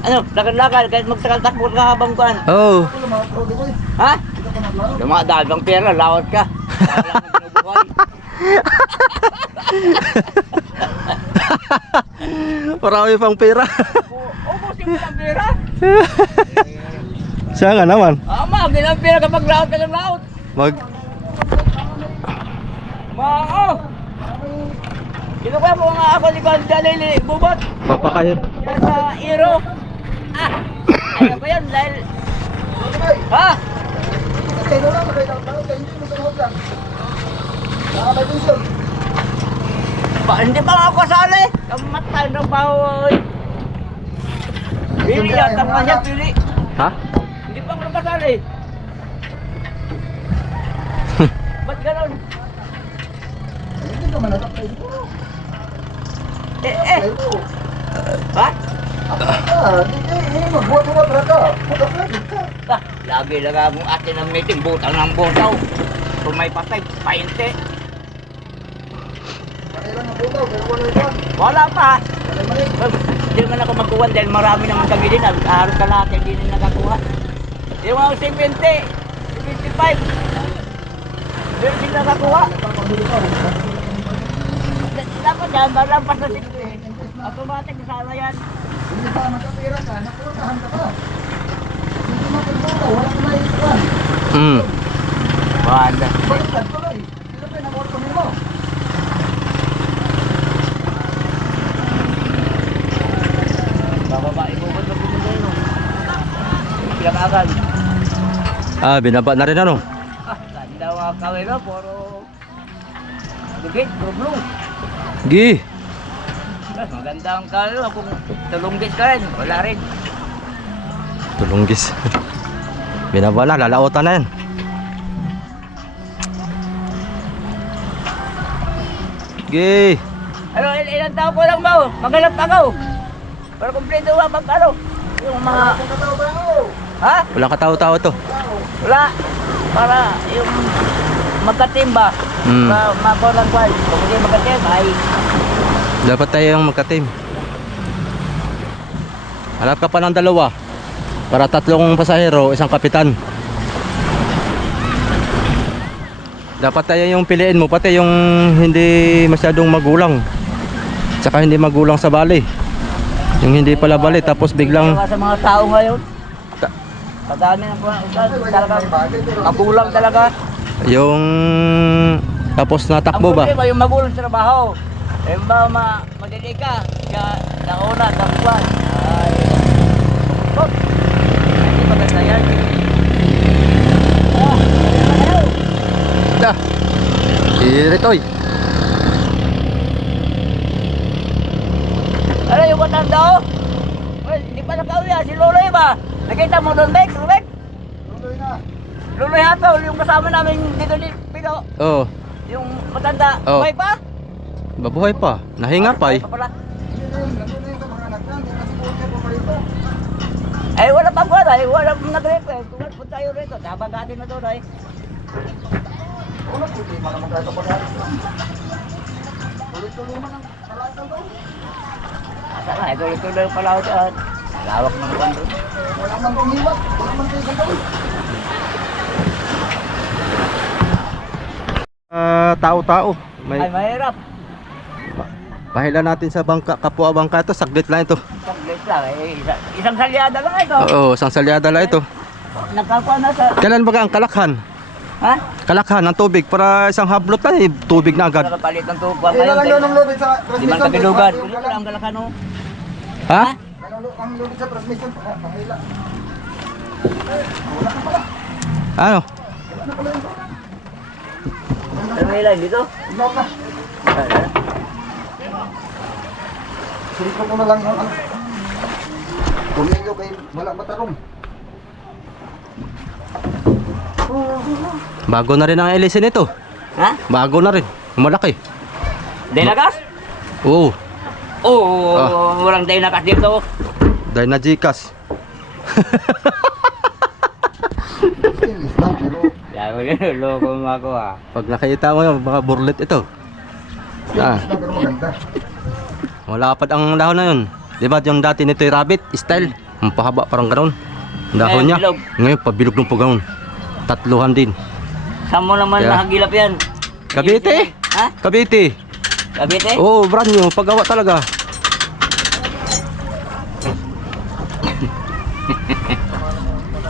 ano, lakad-lakad kahit magtakal-takbo ka habang kuan. Oh. Ako lang mga prode ko eh. Ha? Dito ka maglaro. Dumadaan pera, lawat ka. Wala kang binubuhay. Marami pang pera. Ubusin mo ng pera. Siya nga naman. Ama, ginang pera kapag lawat ka ng lawat. Mag Mao. Kinukuha mo nga ako ni Kandalili, bubot. papakayot. Yan sa Iro. Ano ba yan? Dahil... Ha? Kaya na lang, kaya hindi mo sa lang. Nakabay din siya. Hindi pa nga ako kasali. Kamatay ng bahoy. Pili yata pa niya, pili. Ha? Hindi pa ako kasali. Ba't ganun? Hindi ka manatapay mo. Eh. Ha? Magbuhat mo na ka. Matapay ka. Lagi lang akong atin ng meeting, butang ng botaw. Kung may patay, painte. Kailan ang butaw, pero wala yan. Wala pa. Hindi naman ako magkuhan dahil marami naman kami din. Halos kalahati hindi na nakakuha. Yung mga 70, 75. Hindi sila nakakuha. Dapat yan, marampas na 60. Automatic sana yan. Hindi pa nakapira ka, nakuha ka pa. Hindi mo butaw, wala ka na ituan. Wala. Baliktad pa ka eh. Sila pa yung nakuha mo. Bababae mo ba ito pumunta yun? Ilang agad. Ah, binaba na rin ano. Saan daw ang kawin mo? Puro... Dugit, puro blue. Gi. Maganda ang kawin mo. Kung tulunggis ka rin, wala rin. Tulunggis. Binaba na, lalautan na yan. Gi. Ano, ilang taon ko lang ba? Magalap ako. Para kumpleto ba pag ano? Yung mga... Pagkataw ba ako? Ha? Walang katao-tao to. Wala. Para yung magkatim ba? Para makulang kwan. Kung hindi magkatim, ay... Dapat tayo yung magka-team. Hanap ka pa ng dalawa. Para 3 pasahero, 1 kapitan. Dapat tayo yung piliin mo, pati yung hindi masyadong magulang. Tsaka hindi magulang sa bali. Yung hindi pala bali, tapos biglang... Sa mga tao ngayon. Padami ng talaga. Magulang talaga. Yung... Tapos natakbo ba? Ang problema, yung magulang sa trabaho. Eh ba madali ka? Kaya nauna, kapuan. Ay... Oh! Hindi maganda yan. Da. Iritoy. Ano yung matanda o? Well, hindi pa nakauwi si Loloy ba? Nakita mo doon, Bex? Bex? Tuloy na. Loloy Hatol, yung kasama namin dito ni Pino. Oh, Yung matanda, Oh. buhay pa? babuhay pa. Nahinga pa eh. Pa pala. Hindi na yun, nandun na yun sa mga anak niya. Hindi na siguro niya pa rito. Ay, wala pa ba? Ay, wala pang nag-request. Punta tayo rito. Dabagatin na doon ay. Wala po, hindi man naman kahit kapag tuloy-tuloy man ang kalatan daw. Sana, tuloy-tuloy pala ako dyan. Lawak ng buwan doon. Wala man tumiwat, wala man kayo daw. Tao-tao. Ay, mahirap. Pahilan natin sa bangka, kapwa bangka ito, saglit lang ito. Saglit lang eh. Isang salyada lang ito. Oo, isang salyada lang ito. Nagkakuha na sa... Kailan ba ang kalakhan? Ha? Kalakhan ng tubig para isang hablot lang eh, tubig na agad. Nakapalit ng tubo. Ilan lang yun ang lobit sa Di man kabilugan. Wala lang ang galakan o. Ha? Ang lulid sa transmission, pangila. Ano? Ano may ilan dito? Lock na. Sintro ko na lang yung ano. Tumingyo kayo, wala matarong. Bago na rin ang LS nito. Ha? Bago na rin. Malaki. Dynagas? Oo. Oo, Ah. walang Dynagas dito. Dynagikas. Stainless lang, pero Sabi ko, loko mo ako ah. Pag nakita mo yung mga burlet ito. Ah, stainless lang, pero maganda. malapad ang dahon na yun. Diba yung dati nito yung rabbit style? Ang pahaba parang gano'n. Ang dahon Ngayon, niya. bilog. Ngayon pabilog ng pagano'n. Tatluhan din. Saan mo naman Yeah. nakagilap yan? Cavite? Ha? Cavite. Cavite? Oo, brand new. Paggawa talaga.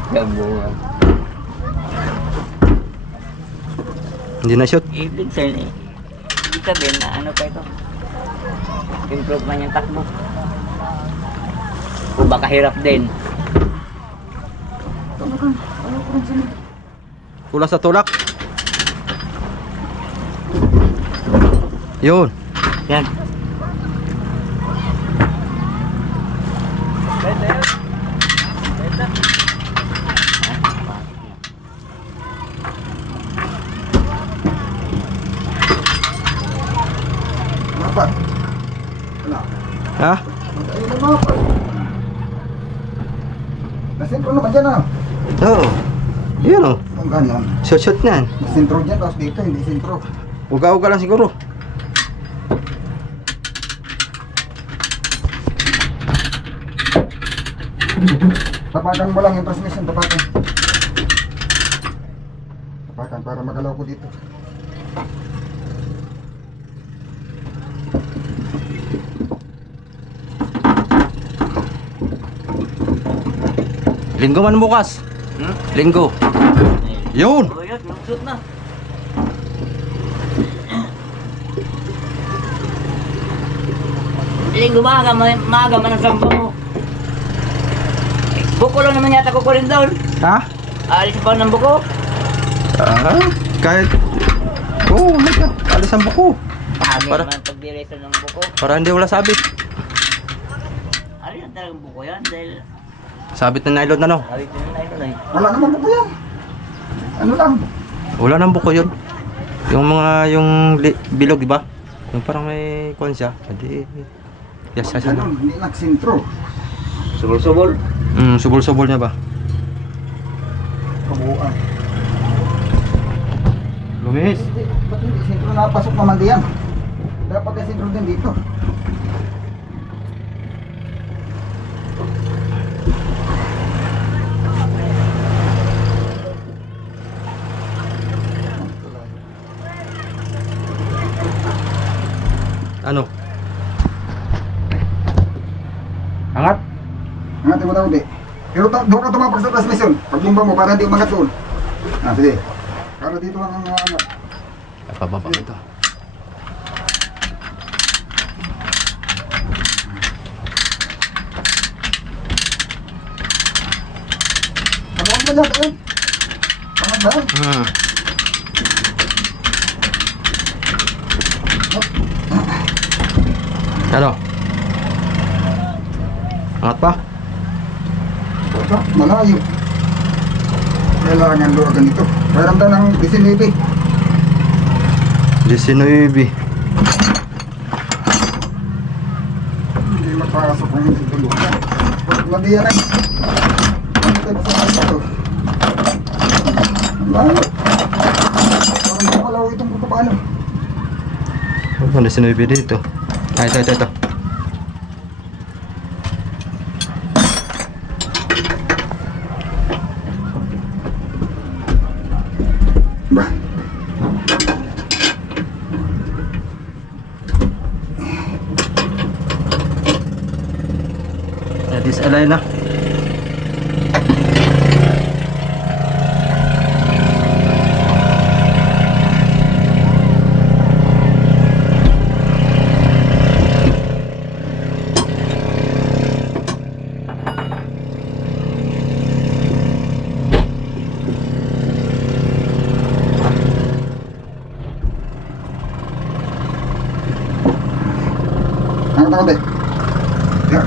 Gabuhan. Hindi na shoot. Ibig sabihin na ano pa ito? Improvement yung takbo. O baka hirap din. Pula sa tulak. Yun. Yan. Mapat. Wala. Ha? Ayun ang mapat. Nasintro naman dyan ah. Oo. Yun o. Kung ganyan. Shoot na yan. Nasintro dyan, tapos dito hindi sintro. Uga-uga lang siguro. Tapakan mo lang yung transmission, tapakan. Tapakan para magalaw ko dito. Linggo man bukas. Linggo. Yun. O yun, lumusot na. Linggo maaga man ang samba mo. Buko lang naman yata kukunin doon. Ha? Alis pa ng buko. Ah, kahit... Oo, alis ang buko. Pangit Para- naman pag-direso ng buko. Para hindi wala sabit. Alin ang talagang buko yan? Dahil Sabit na nylon na no. awit din na ito na eh. Wala naman po yan. Ano lang. Wala nang buko yun. Yung mga bilog, di ba? Yung parang may kuwan siya. Hindi. Yes, yes, yes. Ganun, hindi nagsintro. Subol-subol. Subol-subol niya ba? Kabuuan. Lumis. Ba't hindi sintro napasok naman diyan? Dapat ay sintro din dito. Ano? Angat? Angat mo daw di. Pero doon ka tumapag sa transmission. Pagbumba mo para hindi umangat doon. Ah, sige. Para dito lang ang angat. Pababa ito. Angat mo lang doon. Angat lang. Ano? Angat pa? Ah, malayo. Kailangan luwagan ito. Paramdam ng 19. 19. Hindi mapasok ang dulugan. Lagi yan ay. Ano tayo sa ano ito? Layo. Parang hindi malaw itong kung paano. Ano 19 dito? Ay, ito. Bah. Disalay na.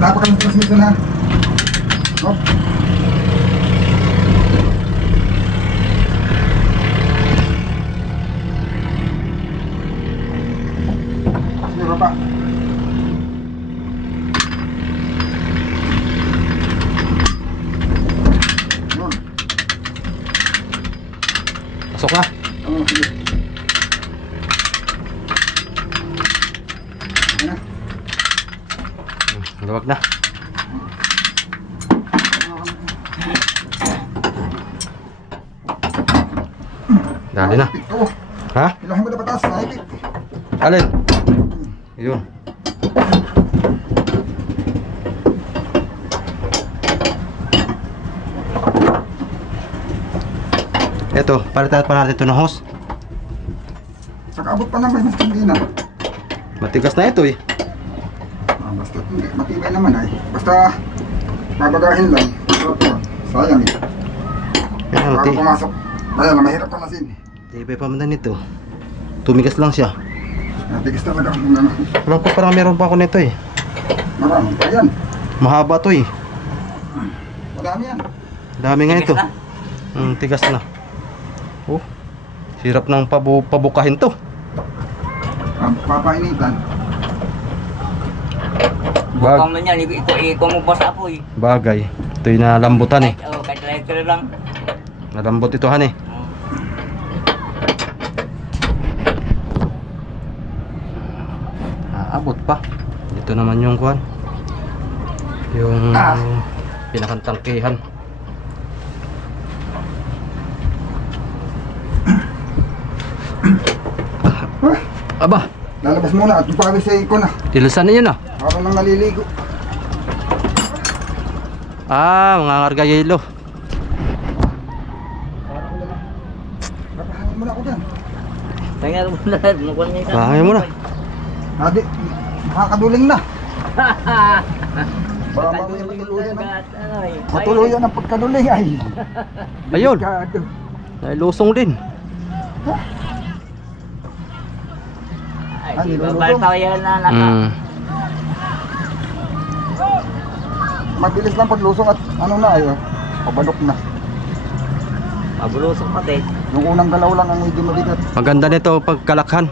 Dapat kang transmission ha. Oh. Sige, baba. Yun. Pasok na. Oo, sige. Ayan na. Luwag na. Dali na. Ito. Ha? Ilahin mo na patas. Naipit. Alin? Yun. Eto, palitan pa natin ito ng hose. Pag-abot pa naman, mas hindi na. Matigas na ito eh. Basta hindi, matibay naman ay. Basta babagahin lang. Sayang eh. Ayan, Bago pumasok. Ayan, mahirap pa nasin. tibay pa man nito. Tumigas lang siya. Natigas talaga. Ano. Wala pa, parang meron pa ako nito eh. Marami pa yan. Mahaba to eh. Madami yan. Dami nga ito. Tigas na. Tigas na. Oh, hirap ng pabukahin to. Papainitan. Bukang na yan, ikaw mo pa sa apoy. Bagay. Ito'y nalambutan eh. Oo, kahit lighter lang. Nalambot ito han eh. Abot pa. Ito naman yung kuhan. Yung pinakantangkihan. Aba, Lalabas muna at pawis sa ikon na. tilisan na yun ah. Parang nang naliligo. Mga ngargayelo. Papahangin muna ako dyan. Tingnan mo na, nakuha niya isa. Bahangin mo na. Hadi, makakaduling na. Baka mamaya matuluyan na. Matuluyan ang pagkaduling ay. Ayun, Delikado. nailusong din. Ay, di ba baltayan na naka. Mabilis lang paglusong at ano na ay, pabadok na. Mabulusok pati. Yung unang galaw lang ang medyo mabigat. Maganda nito pagkalakhan.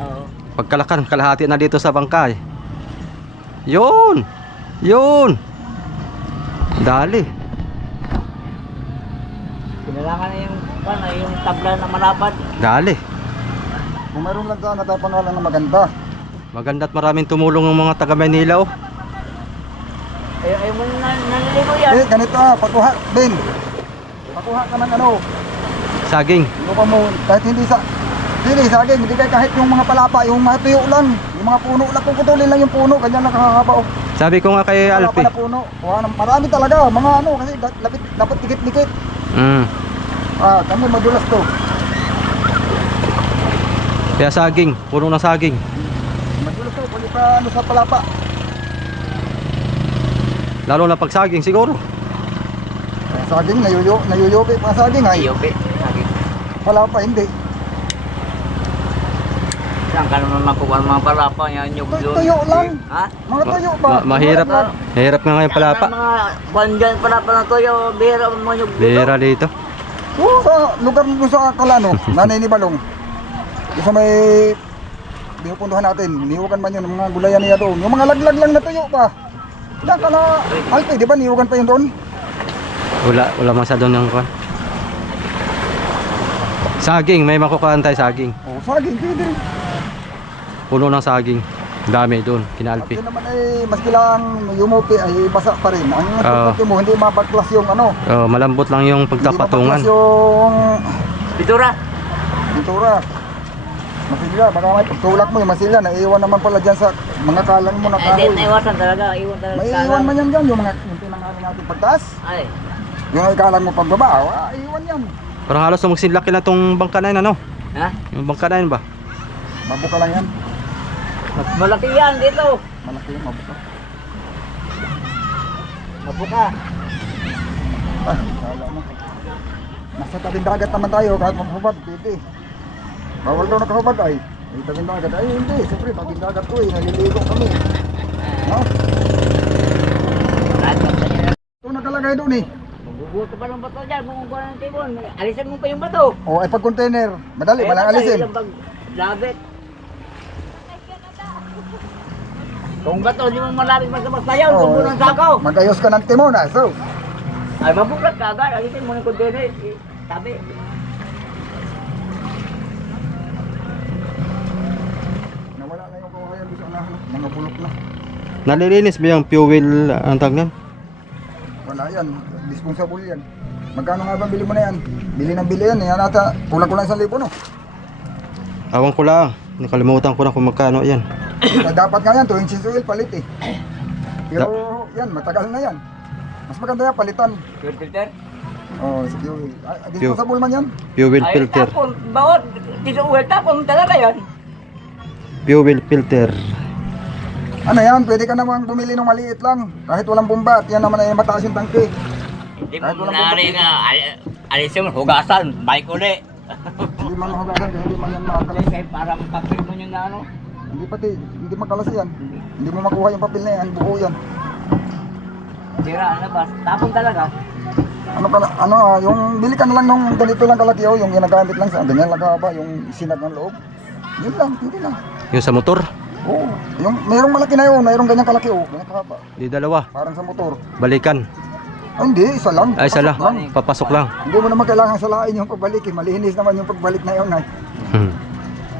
Oo. Pagkalakhan, kalahati na dito sa bangka eh. Yun! Yun! Dali. Kailangan na yung tabla na malapad. Dali. Kung mayroon lang dyan, natapanalan na maganda. Maganda at maraming tumulong ng mga taga Manila oh. Ayaw mo naliligo yan. Eh, ganito pagkuha, Ben. Pagkuha ka ng ano, Saging. ano pa mo, kahit hindi saging, hindi kahit yung mga palapa, yung mga tuyo lang, yung mga puno lang, kung putulin lang yung puno, ganyan lang kakakaba oh. Sabi ko nga kay Palapa Alpi. na puno, marami talaga, mga ano, kasi dapat dikit-dikit. Kami madulas to. Kaya saging, puno ng saging. Madulas to, pwede pa ano sa palapa. Lalo na pag saging siguro. Saging, nayuyupi pa saging ay. Iyope. Palapa, hindi. Saan ka naman makuha ang mga palapa yan yung Tuyo lang. Ha? Mga tuyo ba? Mahirap. Mga Mahirap nga ngayon palapa. Mga bandyan palapa na toyo, bihira mo yung Bira dito. Oo, sa lugar mo sa Kalano, Nanay ni Balong. Doon sa may binupunduhan natin, nihugan man yun, ang mga gulayan niya doon. Yung mga laglag lang na tuyo ba? Diyan ka na, Alpe, di ba nihugan pa yun doon? Wala masyado ng kuhan. Saging, may makukuhaan tayo saging. Oo, saging, pwede. Puno ng saging. Dami doon, kinalpi. At yun naman ay, mas kailangan yumupi ay basa pa rin. Ang importante mo, hindi mapagklas yung ano. Oh, malambot lang yung pagtapatungan. Hindi mapagklas yung Pitura. pintura. Masilya, baka may pagtulak mo yung masilya, naiiwan naman pala dyan sa mga kalan mo na Ay, di, kahoy. naiwasan talaga. Iwan talaga. May iwan man yan dyan, yung mga yung pinangalan natin pagtaas. Ay, Yung ikalang mo pagbaba, iwan yan. Parang halos magsilaki na tong bangka na yun, ano? ha? Yung bangka na yun ba? Mabuka lang yan. Mas malaki yan dito. Malaki yung mabuka. Mabuka. Ah, kala mo. Nasa tabing dagat naman tayo, kahit maghubad, pwede. Bawal daw nakahubad ay. Ay, tabing dagat. Ay, hindi. Siyempre, tabing dagat ko eh. Naliligo kami. No? kayo doon eh. Bubuto pa ng bato dyan, kung ng tibon. Alisan mo pa yung bato. O ay pag container, madali, malang alisin. Labit. Kung bato, hindi mo malapit basta-basta yan, kung ng sakaw. Magayos ka ng timon ah. So, Ay, mabuklat ka agad. Alisin mo ng container. Tabi. nawala na yung kawayan doon sa unahan. Mga bulok na. Nalilinis ba yung fuel, ang tag nun? Wala yan. Disponsable yan. Magkano nga ba bili mo na yan? Bili ng bili yan. Yan ata, kulang-kulang 1,000 no? Awang ko lang. Nakalimutan ko na kung magkano yan. Dapat nga yan, 2 inches oil palit eh. Pero yan, matagal na yan. Mas maganda yan, palitan. Fuel filter. Oh, si fuel. Disposable man yan. Fuel Ay, filter. tapon. Bawat. Tiso uwi, tapon talaga yan. Fuel filter. Ano yan, pwede ka namang bumili ng maliit lang. Kahit walang bomba at yan naman ay mataas yung tangke. Hindi Kahit mo walang nari nga. Alisin mo, hugasan. Bike uli. Hindi man mahugasan, hindi man yan makakalas. Kaya para papel mo yung ano. Hindi pati, hindi makalas yan. Hindi mo makuha yung papel na yan, buo yan. Sira, ano ba? Tapon talaga. Yung bili ka na lang nung ganito lang kalaki oh, yung ginagamit lang sa ganyan lang ba, yung sinag ng loob. Yun lang, hindi lang. Yung sa motor. Oo, yung mayroong malaki na yun, mayroong ganyan kalaki oh, ganyan kahaba. Di dalawa. Parang sa motor. Balikan. Oh, hindi, isa lang. Ay, isa lang. Pasok Papasok lang. Hindi mo naman kailangan salain yung pagbalik eh. Malinis naman yung pagbalik na yun ay. Hmm.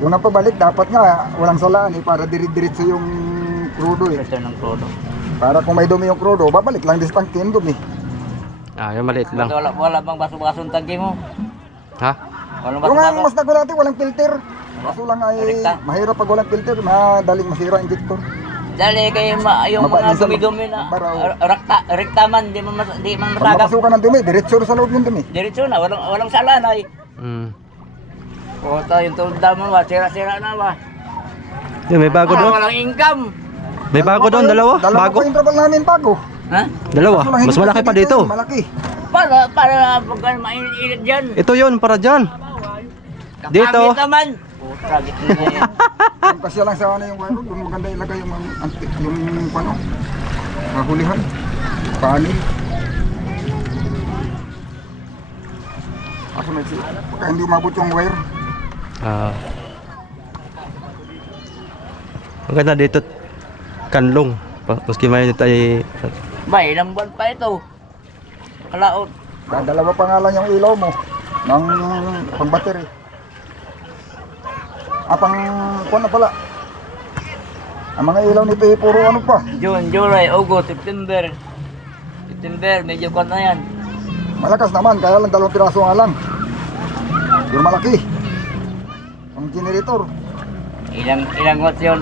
Yung ang pagbalik dapat nga walang salaan eh para diretso yung crudo eh. Ito ng prodo. Para kung may dumi yung crudo, babalik lang din sa tangke yung dumi. Ah, yung maliit lang. Wala bang baso-basong tangke mo? Ha? Walang Yung ang baso-baso. mas nakulati walang filter. Kaso lang ay Rekta. mahirap pag walang filter, madaling masira ang injector. Dali kayo yung mga Mabalisan, dumi-dumi na baraw. rektaman, di man Pag masagap. napasukan ng dumi, diretso sa loob yung dumi. Diretso na, walang salanay. Hmm. O ito yung tunda mo ba, sira-sira na ba? Yung may bago doon. Walang income. May bago doon, dalawa. Dalawa Bago. pa yung travel namin bago. Ha? Dalawa. Kaso lang, Mas hindi malaki kasi pa dito. Malaki. Para pagka mainit dyan. Ito yun, para dyan. Dito. Kapangit naman. Oh, tragit na yan. Yung kasya lang sa ano yung wire, doon maganda ilagay yung ano, mahulihan. Panel. Kaso may pagka hindi umabot yung wire. Ah. Ang ganda dito. Kanlong. Maski may tayo. Ba, ilang buwan pa ito. Kalaot. Dalawa pa nga lang yung ilaw mo ng pang battery. Pang kuwan na pala. Ang mga ilaw nito ay puro ano pa. June, July, August, September. September, medyo kon na yan. Malakas naman, kaya lang 2 piraso nga lang. Yung malaki. Ang generator. Ilang watts yun?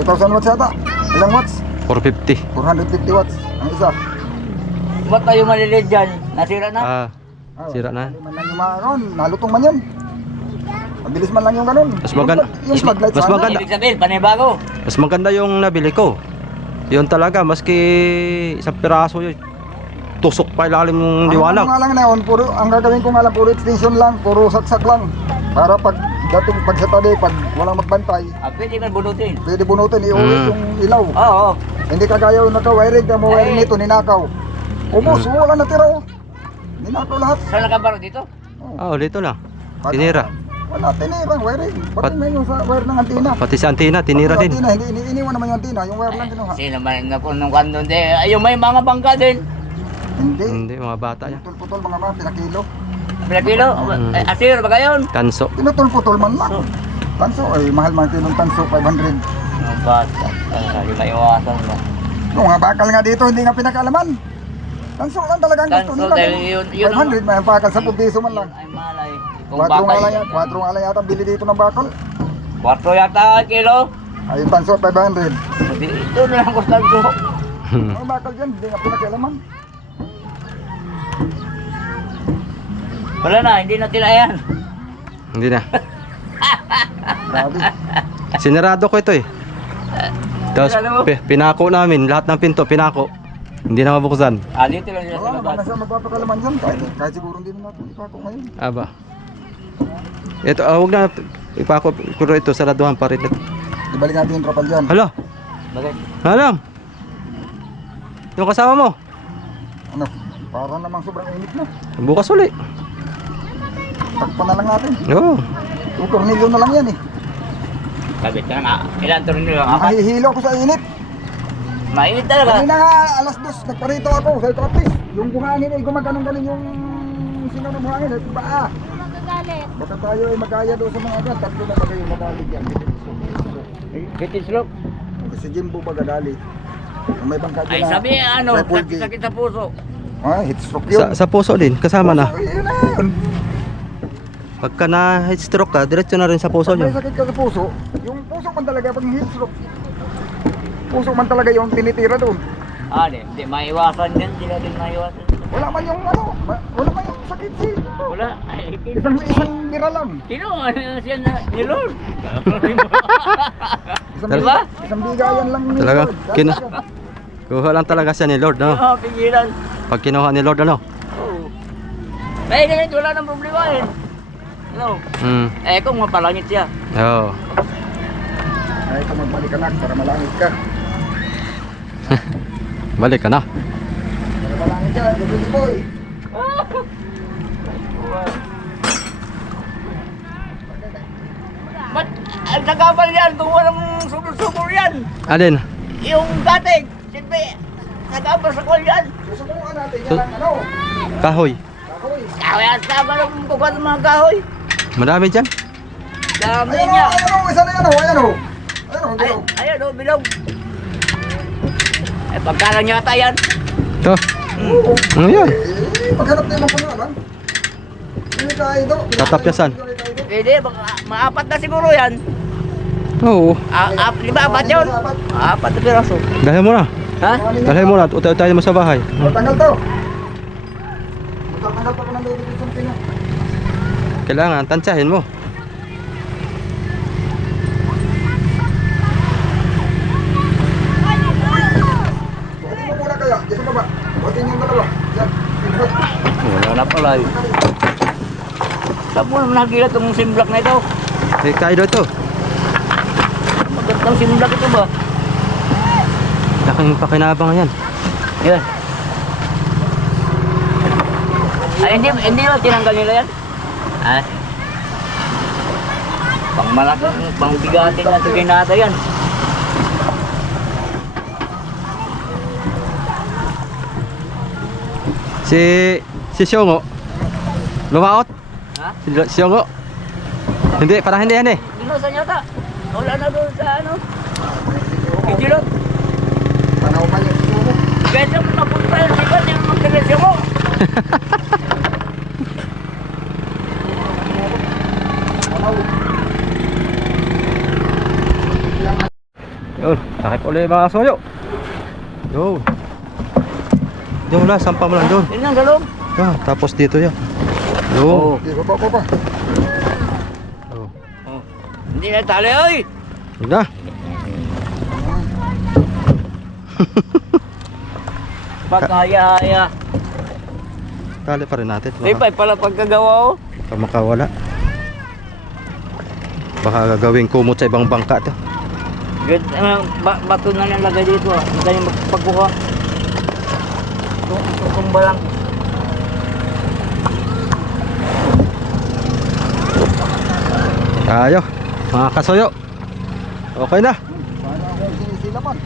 2,000 watts yata. Ilang watts? 450. 450 watts ang isa. Ba't tayo malilid dyan? Nasira na? Ah. Sira na. Man lang yung mga ano, nalutong man yan. Mabilis man lang yung ganun. Mas maganda. Yung floodlights Mas sana. maganda. Ibig sabihin, panibago. Mas maganda yung nabili ko. Yun talaga, maski isang piraso yun. Tusok pa ilalim ng Ang liwanag. ano nga lang na yun, ang gagawin ko nga lang, puro extension lang, puro saksak lang. Para pag dating pag sa tabi, pag walang magbantay, Pwede man bunutin. pwede bunutin, iuwi yung ilaw. Oo. Hindi kagaya yung naka-wiring, kaya mo wiring Ay. nito, ninakaw. Ubus, wala natira oh. Ninakaw lahat. Saan nakabaro dito? Ah, dito na. Tinira. Wala, tinirang wiring. Pati na yung sa wire ng antina. Pati sa antena, tinira Yung din. antina, hindi iniwan naman yung antina, yung wire lang kinuha. Sino man na po nung kandun din. Ayun, may mga bangka din. Hindi. Hindi, mga bata yan. Putol-putol mga mga pinakilo. Pilapilo. Asir ba kayo? Kanso. Pinutol-putol man lang. Tanso, ay mahal man kilong tanso, 500. Ang bata. Hindi maiwasan ba? Yung mga bakal nga dito, hindi nga pinakalaman. Tanso lang talaga ang gusto Tanso, nila. dahil yun 500, may bakal sa piso man lang. Ay, malay. 4 nga lang yan, 4 nga lang yata bili dito ng bakal. 4 yata kilo. Ay, yung tanso, 500. Ito na lang ko tanso. Mga bakal dyan, hindi nga pinakalaman. Wala na, hindi na tinayan. Hindi na. Grabe. Sinarado ko ito eh. Tapos pinako namin, lahat ng pinto pinako. Hindi na mabuksan. Dito lang sila sa Wala labas. naman na magpapakalaman dyan, kahit siguro hindi na natin ipako ngayon. Aba. Ito, huwag na ipako. Pero ito, saraduhan pa rin. Ibalik natin yung trapal dyan. Hala, Bakit? alam. Yung kasama mo. Ano? Para namang sobrang init na. Bukas uli. Takpan na lang natin. Oo. Yung tornilyo na lang yan eh. Sabi ka nga, ilan turn nyo lang, apat? Mahihilo ako sa init. Mainit talaga. Kanina nga, alas 2, nagparito ako. Sabi ko, at least, yung buhangin ay gumaganon-ganon yung sino ng buhangin. At baa. Baka tayo ay magaya doon sa mga agad. Tatlo na ba kayo madalig yan? Bitin slope. Kasi Jimbo bagadali. Ang may bangka Ay dyan na sabi ano, triple G. sakit sa puso. Ay, heat stroke yun. Sa puso din, kasama na. Ay, yun na yun. Pagka na heat stroke ka, diretso na rin sa puso Pag may nyo. sakit ka sa puso, yung puso man talaga pag heat stroke. Puso man talaga yung tinitira doon. Di maiwasan yan, di natin maiwasan. Wala man yung ano, wala man yung sakit si. Wala. Ay, Isang mira lang. Sino? Ano siya na, ni Lord? Diba? Isang bigayan lang ni Talaga, Lord. Kuha lang talaga siya ni Lord, no? Oo, pigilan. Pag kinuha ni Lord, ano? Oo. May ganyan, wala nang problema eh. Ano? Kung mapalangit siya. Oo. Ay, kung magbalik anak para malangit ka. Balik ka na. Para malangit ka, good boy. Ba't ang nagkabal yan kung walang subur-subur yan? Alin? Yung dating, silbi, nagkabal sa kol yan. Susubukan natin yan ang ano. Kahoy. Kahoy. Kaya sama lang kukuha ng mga kahoy. Madami dyan. Dami Ayan niya. o, ayan o, isa na yan o, ayan o. Ayan o, Ay, ayan o. ayan o, bilog. Pagkalang yata yan. Ito. Ano yan? Maghanap tayo ng pangalan. Hindi ka ito. Tatapyasan. Pwede, maapat na siguro yan. Oo. Di ba apat yun? Apat na piraso. Dahil mo na. Ha? Dahil mo na. Utay-utay mo sa bahay. Tanggal to. Tanggal pa ko ng loob ng pino. Kailangan, tansyahin mo. Buhatin mo muna kaya. Diyan sa baba. Buhatin yung dalawa. Diyan. Wala na pala yun. Saan mo naman nakikita itong simblak na ito? Eh, kaido ito. Magandang simblak ito ba? Laking pakinabang yan. Yan. Ay, hindi ba tinanggal nila yan? Ah. Pang malaking, pang bigatin na ito ginata yan. Si Siongo. Lumaot. Ha? Si Siongo. Hindi, parang hindi yan eh. Ginusan yata. Wala na doon sa ano. Kijilot. Panaw pa yung sumo. Kaya mo napunta yung sikat yung magkagasya mo. Yun, takip ulit mga soyo. Yun. Doon na, sampa mo lang doon. Yun lang sa loob. Ah, tapos dito yan. Yun. Di ba pa? Oh. Oh. Hindi na tali, oy! Yun na. Pagkaya-haya. Tali pa rin natin. Di ba pala pagkagawa ko? Baka makawala. Baka gagawing kumot sa ibang bangka to. Good, bato na lang lagay dito ah. Hindi tayo magpagkuha. Tumba lang. Tayo, mga kasoyo. Okay na. Sana akong sinisilapan.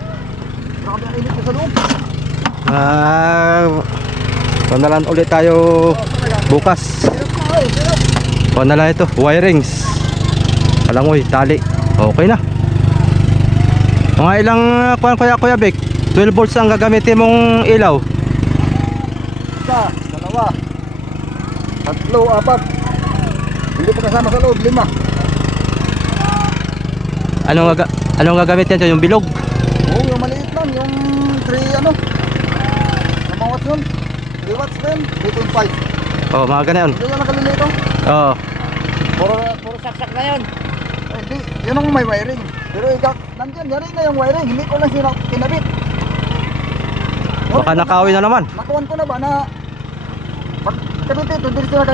Grabe ang init ko sa loob. Panalan ulit tayo bukas. Panalan ito, wirings. Kalangoy, tali. Okay na. Mga ilang Kuya Bek? 12 volts ang gagamitin mong ilaw. Isa, dalawa. Tatlo, apat. Hindi pa kasama sa loob, 5. Anong gagamitin ito? Yung bilog? Oo, yung maliit lang, yung 3 ano. Mga watts nun? 3 watts din, 3.5. Oh, mga ganyan. Hindi yan nakalilito. Oo. Puro saksak na yun. Hindi, yun ang may wiring. Pero ikaw, nandyan, yari na yung wiring. Hindi ko lang kinabit. Baka nakawin na naman. Nakuhan ko na ba na pag kabit ito, hindi sila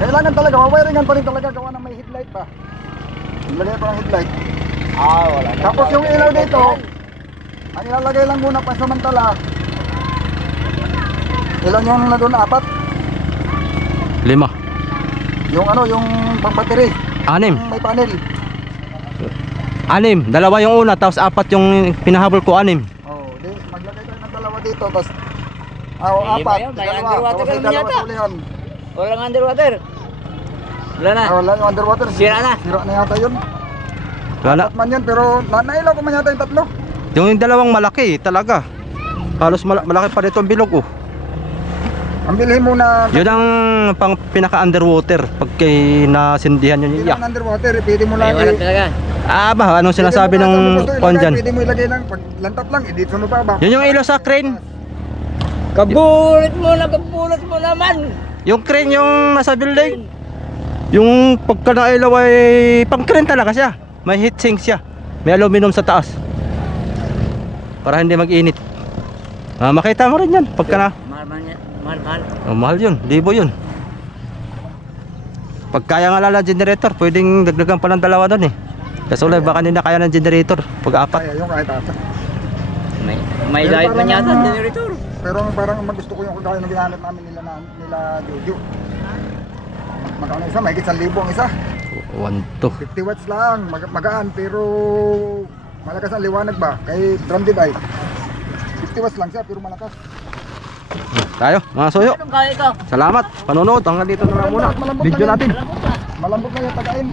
kailangan talaga, mawiringan pa rin talaga gawa ng may headlight pa. Lagay pa ng headlight. Wala na. Tapos yung ilaw dito, ang ilalagay lang muna pansamantala, Ilan yung nandun? 4? 5. Yung ano, yung pang-battery. 6. Yung may panel. 6. 2 yung una, tapos 4 yung pinahabol ko 6. Oh, di maglagay tayo ng 2 dito, tapos Hindi ba 4. yun? May Dalawa. underwater Tapos ka may naman 2 yata. sa ulihan. Walang underwater. Wala na. Wala yung underwater. Sira na. Sira na yata yun. Wala. Man yun, pero nailaw ko man yata yung 3. Yung 2 malaki talaga. Halos malaki pa dito ang bilog oh. Ang bilhin mo na Yun ang pang pinaka-underwater pag kay nasindihan yun hindi yung iyak. naman underwater, pwede mo lang Ay, wala talaga. Ba, anong sinasabi ng kon dyan? Pwede mo ilagay ng pag lantap lang, edit sa mababa. Yun yung ilaw sa crane. Kabulit mo naman. Yung crane yung nasa building. Yung pagka na ilaw ay pang crane talaga siya. May heatsink siya. May aluminum sa taas. Para hindi mag-init. Makita mo rin yan pagka na. Mahal. Mahal yun, libo yun. Pag kaya nga lala generator, pwedeng dagdagan pa ng 2 doon eh. Kasi wala baka hindi na kaya ng generator pag 4. Kaya yung kahit 4. May Pero diet man parang, yata, generator. Pero parang magusto ko yung kagaya na ginamit namin nila Jojo. Magkano isa? Mahigit 1,000 ang isa. 1, 2. 50 watts lang, magaan pero malakas ang liwanag ba? Kay branded ay 50 watts lang siya pero malakas. Tayo, mga suyo. Anong kaya ito? Salamat. Panonood. Hanggang dito na lang muna. Video natin. Malambot na yung pagkain.